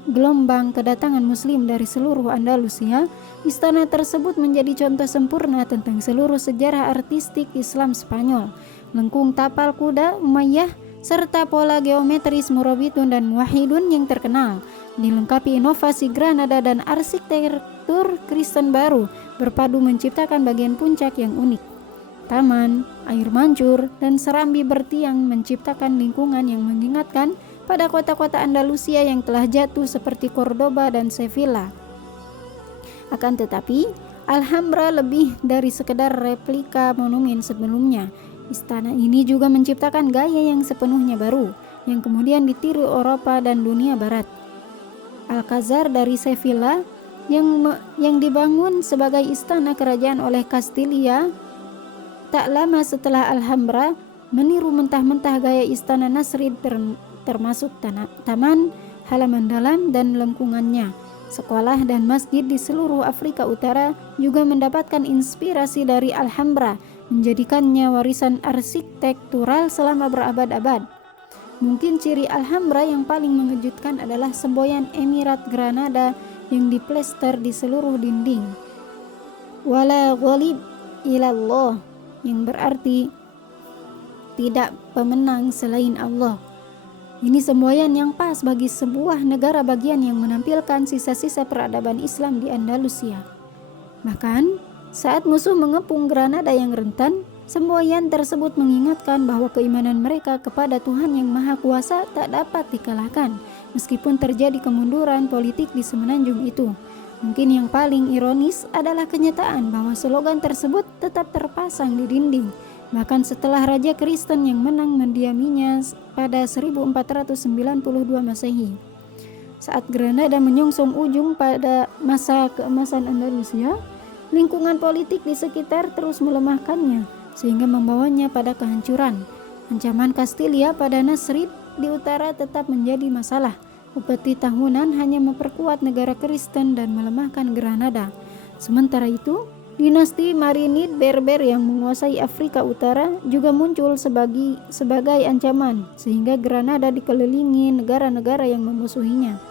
gelombang kedatangan Muslim dari seluruh Andalusia, istana tersebut menjadi contoh sempurna tentang seluruh sejarah artistik Islam Spanyol. Lengkung tapal kuda Umayyah serta pola geometris Murabitun dan Muwahhidun yang terkenal, dilengkapi inovasi Granada dan arsitektur Kristen baru, berpadu menciptakan bagian puncak yang unik. Taman, air mancur, dan serambi bertiang menciptakan lingkungan yang mengingatkan pada kota-kota Andalusia yang telah jatuh seperti Cordoba dan Sevilla. Akan tetapi, Alhambra lebih dari sekedar replika monumen sebelumnya. Istana ini juga menciptakan gaya yang sepenuhnya baru, yang kemudian ditiru Eropa dan dunia barat. Alcazar dari Sevilla yang dibangun sebagai istana kerajaan oleh Kastilia tak lama setelah Alhambra meniru mentah-mentah gaya istana Nasrid, termasuk taman, halaman dalam, dan lengkungannya. Sekolah dan masjid di seluruh Afrika Utara juga mendapatkan inspirasi dari Alhambra, menjadikannya warisan arsitektural selama berabad-abad. Mungkin ciri Alhambra yang paling mengejutkan adalah semboyan Emirat Granada yang diplester di seluruh dinding. Wala ghalib ilallah, yang berarti tidak pemenang selain Allah. Ini semboyan yang pas bagi sebuah negara bagian yang menampilkan sisa-sisa peradaban Islam di Andalusia. Bahkan, saat musuh mengepung Granada yang rentan, semboyan tersebut mengingatkan bahwa keimanan mereka kepada Tuhan yang Maha Kuasa tak dapat dikalahkan, meskipun terjadi kemunduran politik di semenanjung itu. Mungkin yang paling ironis adalah kenyataan bahwa slogan tersebut tetap terpasang di dinding, bahkan setelah Raja Kristen yang menang mendiaminya pada 1492 Masehi. Saat Granada menyongsong ujung pada masa keemasan Andalusia, lingkungan politik di sekitar terus melemahkannya, sehingga membawanya pada kehancuran. Ancaman Kastilia pada Nasrid di utara tetap menjadi masalah. Upeti tahunan hanya memperkuat negara Kristen dan melemahkan Granada. Sementara itu, dinasti Marinid Berber yang menguasai Afrika Utara juga muncul sebagai ancaman, sehingga Granada dikelilingi negara-negara yang memusuhinya.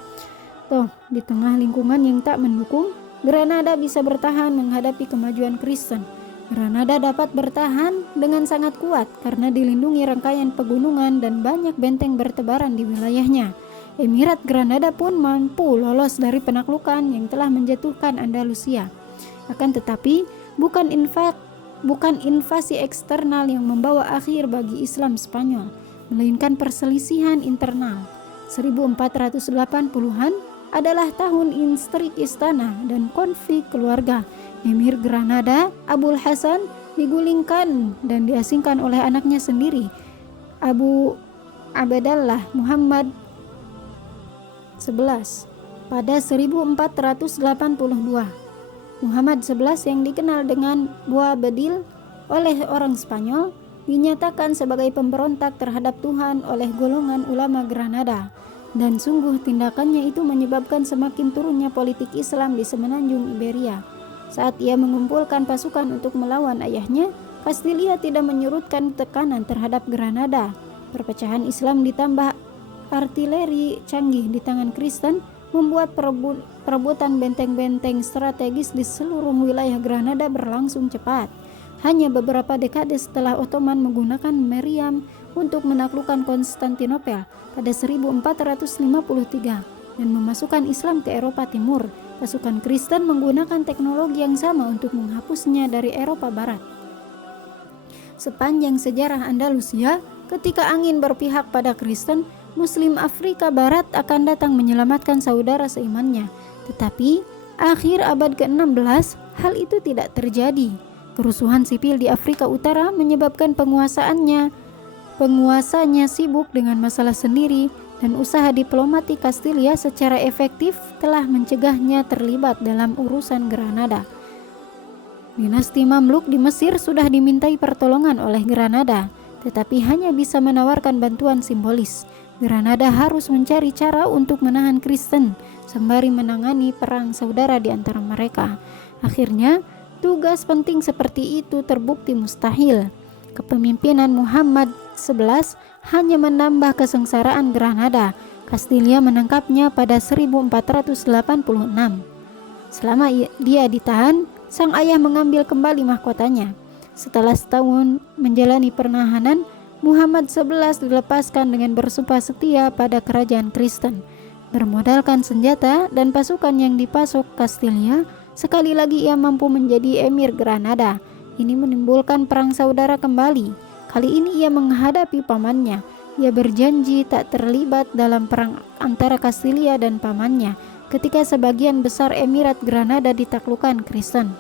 Di tengah lingkungan yang tak mendukung, Granada bisa bertahan menghadapi kemajuan Kristen. Granada dapat bertahan dengan sangat kuat karena dilindungi rangkaian pegunungan dan banyak benteng bertebaran di wilayahnya. Emirat Granada pun mampu lolos dari penaklukan yang telah menjatuhkan Andalusia. Akan tetapi, bukan invasi eksternal yang membawa akhir bagi Islam Spanyol, melainkan perselisihan internal. 1480-an adalah tahun instrik istana dan konflik keluarga. Emir Granada, Abul Hasan, digulingkan dan diasingkan oleh anaknya sendiri, Abu Abdallah Muhammad XI pada 1482. Muhammad XI yang dikenal dengan Boabdil oleh orang Spanyol dinyatakan sebagai pemberontak terhadap Tuhan oleh golongan ulama Granada, dan sungguh tindakannya itu menyebabkan semakin turunnya politik Islam di semenanjung Iberia. Saat ia mengumpulkan pasukan untuk melawan ayahnya, Kastilia tidak menyurutkan tekanan terhadap Granada. Perpecahan Islam ditambah artileri canggih di tangan Kristen membuat perebutan benteng-benteng strategis di seluruh wilayah Granada berlangsung cepat. Hanya beberapa dekade setelah Ottoman menggunakan meriam untuk menaklukkan Konstantinopel pada 1453 dan memasukkan Islam ke Eropa Timur, pasukan Kristen menggunakan teknologi yang sama untuk menghapusnya dari Eropa Barat. Sepanjang sejarah Andalusia, ketika angin berpihak pada Kristen, Muslim Afrika Barat akan datang menyelamatkan saudara seimannya. Tetapi, akhir abad ke-16, hal itu tidak terjadi. Kerusuhan sipil di Afrika Utara menyebabkan penguasanya sibuk dengan masalah sendiri, dan usaha diplomatik Kastilia secara efektif telah mencegahnya terlibat dalam urusan Granada. Dinasti Mamluk di Mesir sudah dimintai pertolongan oleh Granada, tetapi hanya bisa menawarkan bantuan simbolis. Granada harus mencari cara untuk menahan Kristen sembari menangani perang saudara di antara mereka. Akhirnya, tugas penting seperti itu terbukti mustahil. Kepemimpinan Muhammad XI hanya menambah kesengsaraan Granada Kastilia menangkapnya pada 1486. Selama dia ditahan, sang ayah mengambil kembali mahkotanya. Setelah setahun menjalani penahanan, Muhammad XI dilepaskan dengan bersumpah setia pada kerajaan Kristen. Bermodalkan senjata dan pasukan yang dipasok Kastilia, sekali lagi ia mampu menjadi Emir Granada. Ini menimbulkan perang saudara kembali. Kali ini ia menghadapi pamannya. Ia berjanji tak terlibat dalam perang antara Kastilia dan pamannya ketika sebagian besar Emirat Granada ditaklukkan Kristen.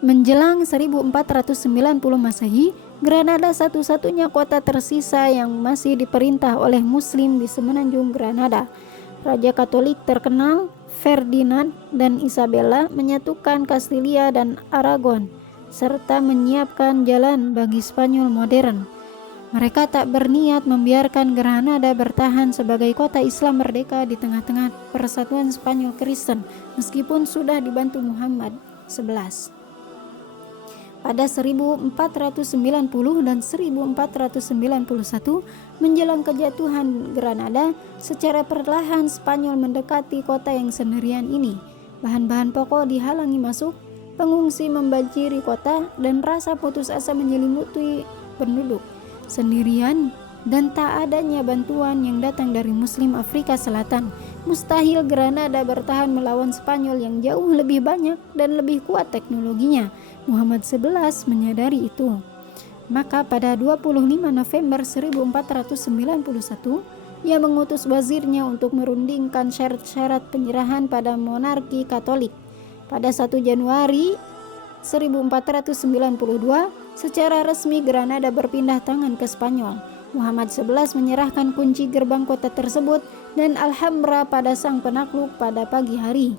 Menjelang 1490 Masehi, Granada satu-satunya kota tersisa yang masih diperintah oleh Muslim di semenanjung Granada. Raja Katolik terkenal Ferdinand dan Isabella menyatukan Kastilia dan Aragon serta menyiapkan jalan bagi Spanyol modern. Mereka tak berniat membiarkan Granada bertahan sebagai kota Islam merdeka di tengah-tengah persatuan Spanyol Kristen meskipun sudah dibantu Muhammad XI. Pada 1490 dan 1491 menjelang kejatuhan Granada, secara perlahan Spanyol mendekati kota yang sendirian ini. Bahan-bahan pokok dihalangi masuk, pengungsi membanjiri kota, dan rasa putus asa menyelimuti penduduk. Sendirian dan tak adanya bantuan yang datang dari Muslim Afrika Selatan, mustahil Granada bertahan melawan Spanyol yang jauh lebih banyak dan lebih kuat teknologinya. Muhammad XI menyadari itu. Maka pada 25 November 1491, ia mengutus wazirnya untuk merundingkan syarat-syarat penyerahan pada monarki Katolik. Pada 1 Januari 1492, secara resmi Granada berpindah tangan ke Spanyol. Muhammad XI menyerahkan kunci gerbang kota tersebut dan Alhambra pada sang penakluk pada pagi hari.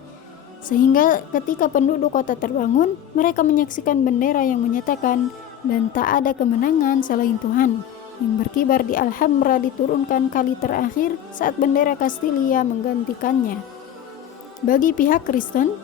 Sehingga ketika penduduk kota terbangun, mereka menyaksikan bendera yang menyatakan dan tak ada kemenangan selain Tuhan. Yang berkibar di Alhambra diturunkan kali terakhir saat bendera Kastilia menggantikannya. Bagi pihak Kristen,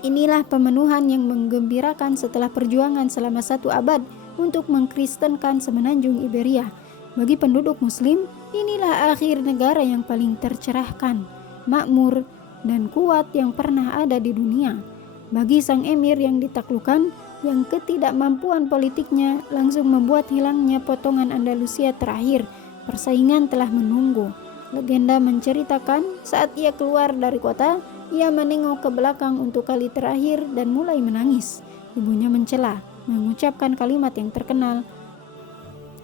inilah pemenuhan yang menggembirakan setelah perjuangan selama 1 abad untuk mengkristenkan semenanjung Iberia. Bagi penduduk Muslim, inilah akhir negara yang paling tercerahkan, makmur, dan kuat yang pernah ada di dunia. Bagi sang emir yang ditaklukkan, yang ketidakmampuan politiknya langsung membuat hilangnya potongan Andalusia terakhir, persaingan telah menunggu. Legenda menceritakan saat ia keluar dari kota, ia menengok ke belakang untuk kali terakhir dan mulai menangis. Ibunya mencela, mengucapkan kalimat yang terkenal,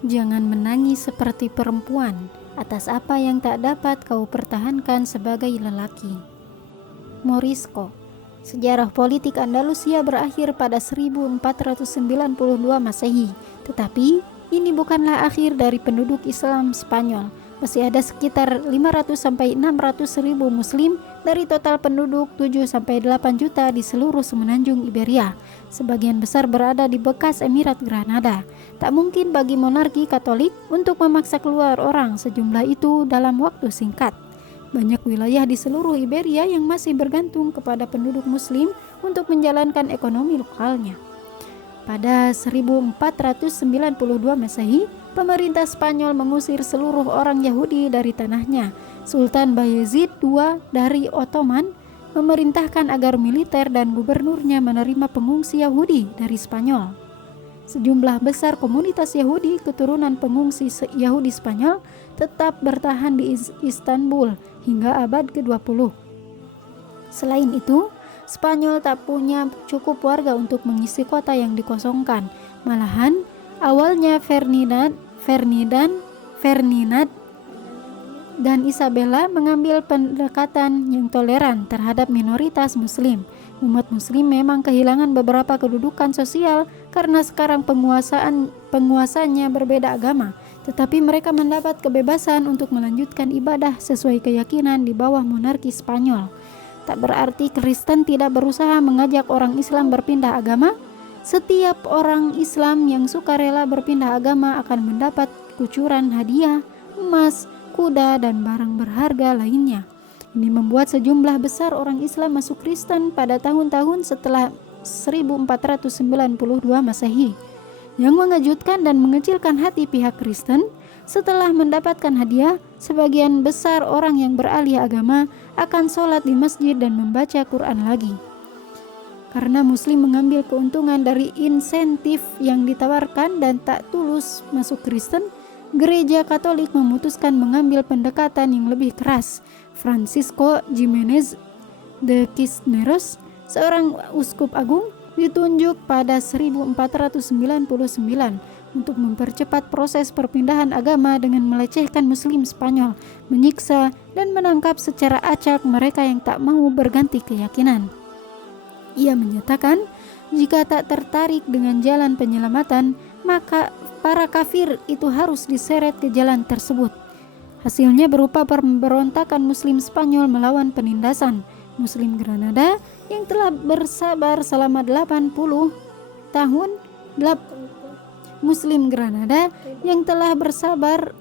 "Jangan menangis seperti perempuan atas apa yang tak dapat kau pertahankan sebagai lelaki." Morisco. Sejarah politik Andalusia berakhir pada 1492 Masehi, tetapi ini bukanlah akhir dari penduduk Islam Spanyol. Masih ada sekitar 500-600 ribu Muslim dari total penduduk 7-8 juta di seluruh semenanjung Iberia. Sebagian besar berada di bekas Emirat Granada. Tak mungkin bagi monarki Katolik untuk memaksa keluar orang sejumlah itu dalam waktu singkat. Banyak wilayah di seluruh Iberia yang masih bergantung kepada penduduk Muslim untuk menjalankan ekonomi lokalnya. Pada 1492 Masehi, pemerintah Spanyol mengusir seluruh orang Yahudi dari tanahnya. Sultan Bayezid II dari Ottoman memerintahkan agar militer dan gubernurnya menerima pengungsi Yahudi dari Spanyol. Sejumlah besar komunitas Yahudi keturunan pengungsi Yahudi Spanyol tetap bertahan di Istanbul hingga abad ke-20. Selain itu, Spanyol tak punya cukup warga untuk mengisi kota yang dikosongkan. Malahan, awalnya Ferdinand dan Isabella mengambil pendekatan yang toleran terhadap minoritas Muslim. Umat Muslim memang kehilangan beberapa kedudukan sosial karena sekarang penguasanya berbeda agama, tetapi mereka mendapat kebebasan untuk melanjutkan ibadah sesuai keyakinan di bawah monarki Spanyol. Tak berarti Kristen tidak berusaha mengajak orang Islam berpindah agama. Setiap orang Islam yang sukarela berpindah agama akan mendapat kucuran hadiah, emas, kuda, dan barang berharga lainnya. Ini membuat sejumlah besar orang Islam masuk Kristen pada tahun-tahun setelah 1492 Masehi. Yang mengejutkan dan mengecilkan hati pihak Kristen, setelah mendapatkan hadiah, sebagian besar orang yang beralih agama akan sholat di masjid dan membaca Quran lagi. Karena Muslim mengambil keuntungan dari insentif yang ditawarkan dan tak tulus masuk Kristen, Gereja Katolik memutuskan mengambil pendekatan yang lebih keras. Francisco Jimenez de Cisneros, seorang uskup agung, ditunjuk pada 1499 untuk mempercepat proses perpindahan agama dengan melecehkan Muslim Spanyol, menyiksa dan menangkap secara acak mereka yang tak mau berganti keyakinan. Ia menyatakan, jika tak tertarik dengan jalan penyelamatan, maka para kafir itu harus diseret ke jalan tersebut. Hasilnya berupa pemberontakan Muslim Spanyol melawan penindasan Muslim Granada yang telah bersabar selama 80 tahun. Muslim Granada yang telah bersabar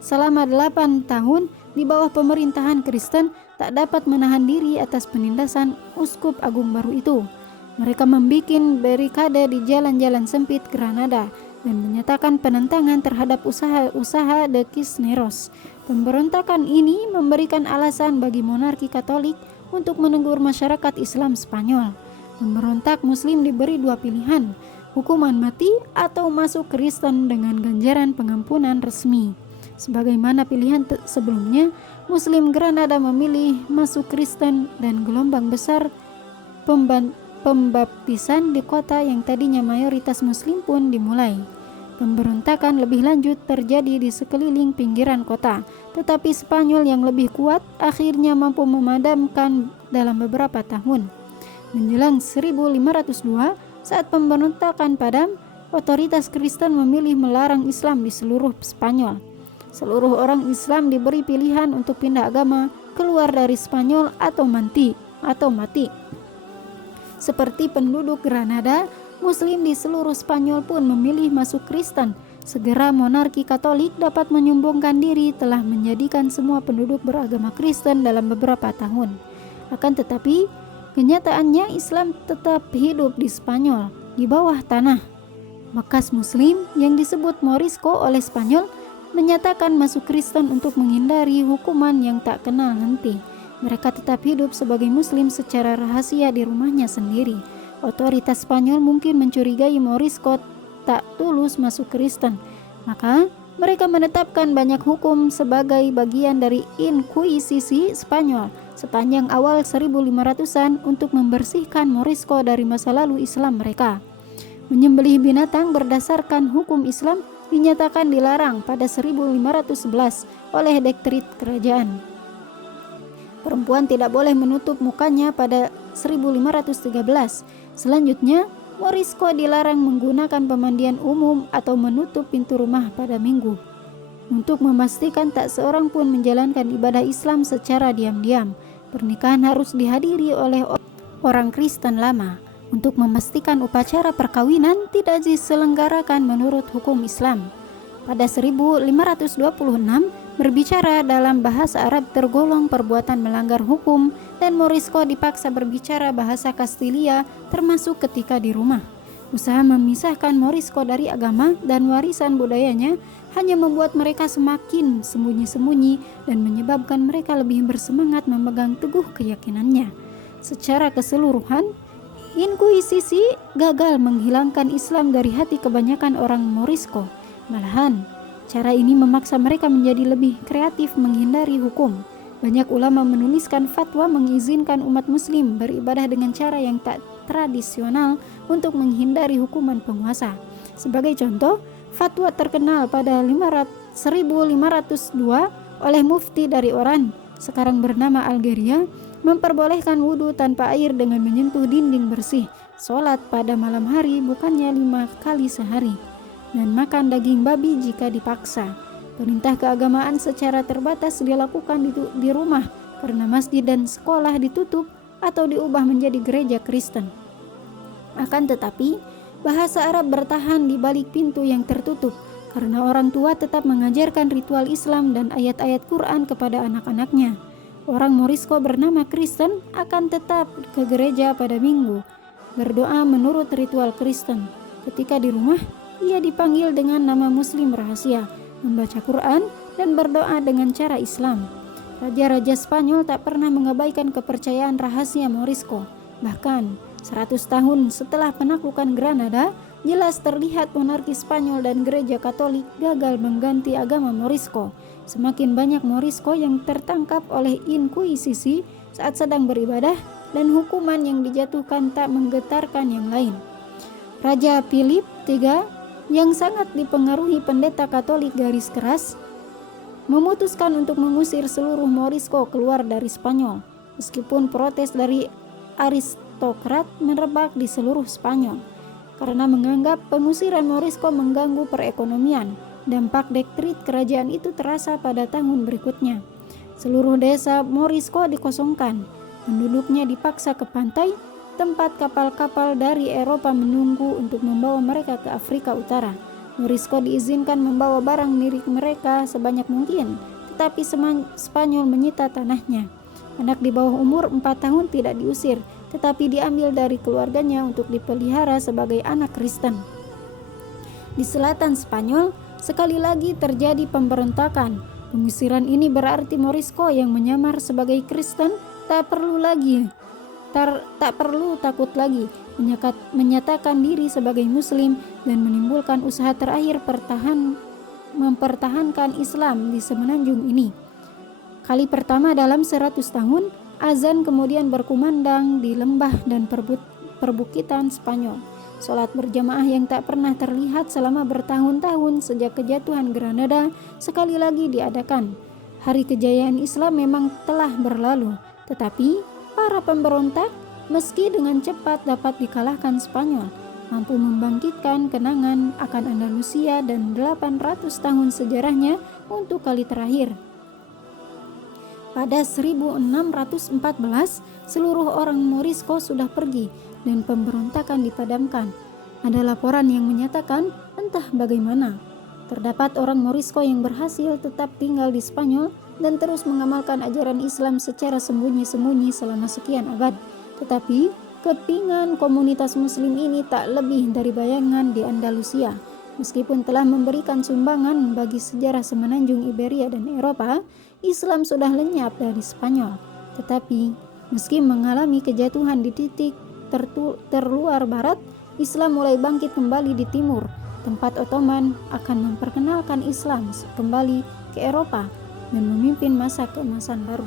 selama 8 tahun di bawah pemerintahan Kristen tak dapat menahan diri atas penindasan uskup agung baru itu. Mereka membuat barikade di jalan-jalan sempit Granada dan menyatakan penentangan terhadap usaha-usaha de Cisneros. Pemberontakan ini memberikan alasan bagi monarki Katolik untuk menegur masyarakat Islam Spanyol. Pemberontak Muslim diberi dua pilihan, hukuman mati atau masuk Kristen dengan ganjaran pengampunan resmi. Sebagaimana pilihan sebelumnya, Muslim Granada memilih masuk Kristen dan gelombang besar pembaptisan di kota yang tadinya mayoritas Muslim pun dimulai. Pemberontakan lebih lanjut terjadi di sekeliling pinggiran kota, tetapi Spanyol yang lebih kuat akhirnya mampu memadamkan dalam beberapa tahun. Menjelang 1502, saat pemberontakan padam, otoritas Kristen memilih melarang Islam di seluruh Spanyol. Seluruh orang Islam diberi pilihan untuk pindah agama, keluar dari Spanyol atau mati. Seperti penduduk Granada, Muslim di seluruh Spanyol pun memilih masuk Kristen. Segera monarki Katolik dapat menyumbangkan diri telah menjadikan semua penduduk beragama Kristen dalam beberapa tahun. Akan tetapi, kenyataannya Islam tetap hidup di Spanyol, di bawah tanah. Bekas Muslim yang disebut Morisco oleh Spanyol menyatakan masuk Kristen untuk menghindari hukuman yang tak kenal henti. Mereka tetap hidup sebagai Muslim secara rahasia di rumahnya sendiri. Otoritas Spanyol mungkin mencurigai Morisco tak tulus masuk Kristen. Maka mereka menetapkan banyak hukum sebagai bagian dari Inkuisisi Spanyol sepanjang awal 1500-an untuk membersihkan Morisco dari masa lalu Islam mereka. Menyembelih binatang berdasarkan hukum Islam dinyatakan dilarang pada 1511 oleh dekret kerajaan. Perempuan tidak boleh menutup mukanya pada 1513. Selanjutnya, Morisco dilarang menggunakan pemandian umum atau menutup pintu rumah pada Minggu. Untuk memastikan tak seorang pun menjalankan ibadah Islam secara diam-diam, pernikahan harus dihadiri oleh orang Kristen lama. Untuk memastikan upacara perkawinan tidak diselenggarakan menurut hukum Islam. Pada 1526, berbicara dalam bahasa Arab tergolong perbuatan melanggar hukum dan Morisco dipaksa berbicara bahasa Kastilia termasuk ketika di rumah. Usaha memisahkan Morisco dari agama dan warisan budayanya hanya membuat mereka semakin sembunyi-sembunyi dan menyebabkan mereka lebih bersemangat memegang teguh keyakinannya. Secara keseluruhan, Inkuisisi gagal menghilangkan Islam dari hati kebanyakan orang Morisco. Malahan, cara ini memaksa mereka menjadi lebih kreatif menghindari hukum. Banyak ulama menuliskan fatwa mengizinkan umat Muslim beribadah dengan cara yang tak tradisional untuk menghindari hukuman penguasa. Sebagai contoh, fatwa terkenal pada 1502 oleh mufti dari Oran, sekarang bernama Algeria, memperbolehkan wudhu tanpa air dengan menyentuh dinding bersih, sholat pada malam hari bukannya 5 kali sehari, dan makan daging babi jika dipaksa. Perintah keagamaan secara terbatas dilakukan di rumah karena masjid dan sekolah ditutup atau diubah menjadi gereja Kristen. Akan tetapi, bahasa Arab bertahan di balik pintu yang tertutup karena orang tua tetap mengajarkan ritual Islam dan ayat-ayat Quran kepada anak-anaknya. Orang Morisco bernama Kristen akan tetap ke gereja pada Minggu, berdoa menurut ritual Kristen. Ketika di rumah, ia dipanggil dengan nama Muslim rahasia, membaca Quran, dan berdoa dengan cara Islam. Raja-raja Spanyol tak pernah mengabaikan kepercayaan rahasia Morisco. Bahkan 100 tahun setelah penaklukan Granada, jelas terlihat monarki Spanyol dan gereja Katolik gagal mengganti agama Morisco. Semakin banyak Morisco yang tertangkap oleh inkuisisi saat sedang beribadah, dan hukuman yang dijatuhkan tak menggetarkan yang lain. Raja Philip III yang sangat dipengaruhi pendeta Katolik garis keras memutuskan untuk mengusir seluruh Morisco keluar dari Spanyol, meskipun protes dari aristokrat merebak di seluruh Spanyol karena menganggap pengusiran Morisco mengganggu perekonomian. Dampak dekret kerajaan itu terasa pada tahun berikutnya. Seluruh desa Morisco dikosongkan, penduduknya dipaksa ke pantai, tempat kapal-kapal dari Eropa menunggu untuk membawa mereka ke Afrika Utara. Morisco diizinkan membawa barang milik mereka sebanyak mungkin, tetapi Spanyol menyita tanahnya. Anak di bawah umur 4 tahun tidak diusir, tetapi diambil dari keluarganya untuk dipelihara sebagai anak Kristen. Di selatan Spanyol, sekali lagi terjadi pemberontakan. Pengusiran ini berarti Morisco yang menyamar sebagai Kristen tak perlu takut lagi menyatakan diri sebagai Muslim dan menimbulkan usaha terakhir mempertahankan Islam di semenanjung ini. Kali pertama dalam 100 tahun, azan kemudian berkumandang di lembah dan perbukitan Spanyol. Sholat berjamaah yang tak pernah terlihat selama bertahun-tahun sejak kejatuhan Granada sekali lagi diadakan. Hari kejayaan Islam memang telah berlalu, tetapi para pemberontak, meski dengan cepat dapat dikalahkan Spanyol, mampu membangkitkan kenangan akan Andalusia dan 800 tahun sejarahnya untuk kali terakhir. Pada 1614, seluruh orang Morisco sudah pergi dan pemberontakan dipadamkan. Ada laporan yang menyatakan entah bagaimana, terdapat orang Morisco yang berhasil tetap tinggal di Spanyol dan terus mengamalkan ajaran Islam secara sembunyi-sembunyi selama sekian abad. Tetapi kepingan komunitas muslim ini tak lebih dari bayangan di Andalusia. Meskipun telah memberikan sumbangan bagi sejarah semenanjung Iberia dan Eropa, Islam sudah lenyap dari Spanyol. Tetapi meski mengalami kejatuhan di titik terluar barat, Islam mulai bangkit kembali di timur. Tempat Ottoman akan memperkenalkan Islam kembali ke Eropa dan memimpin masa keemasan baru.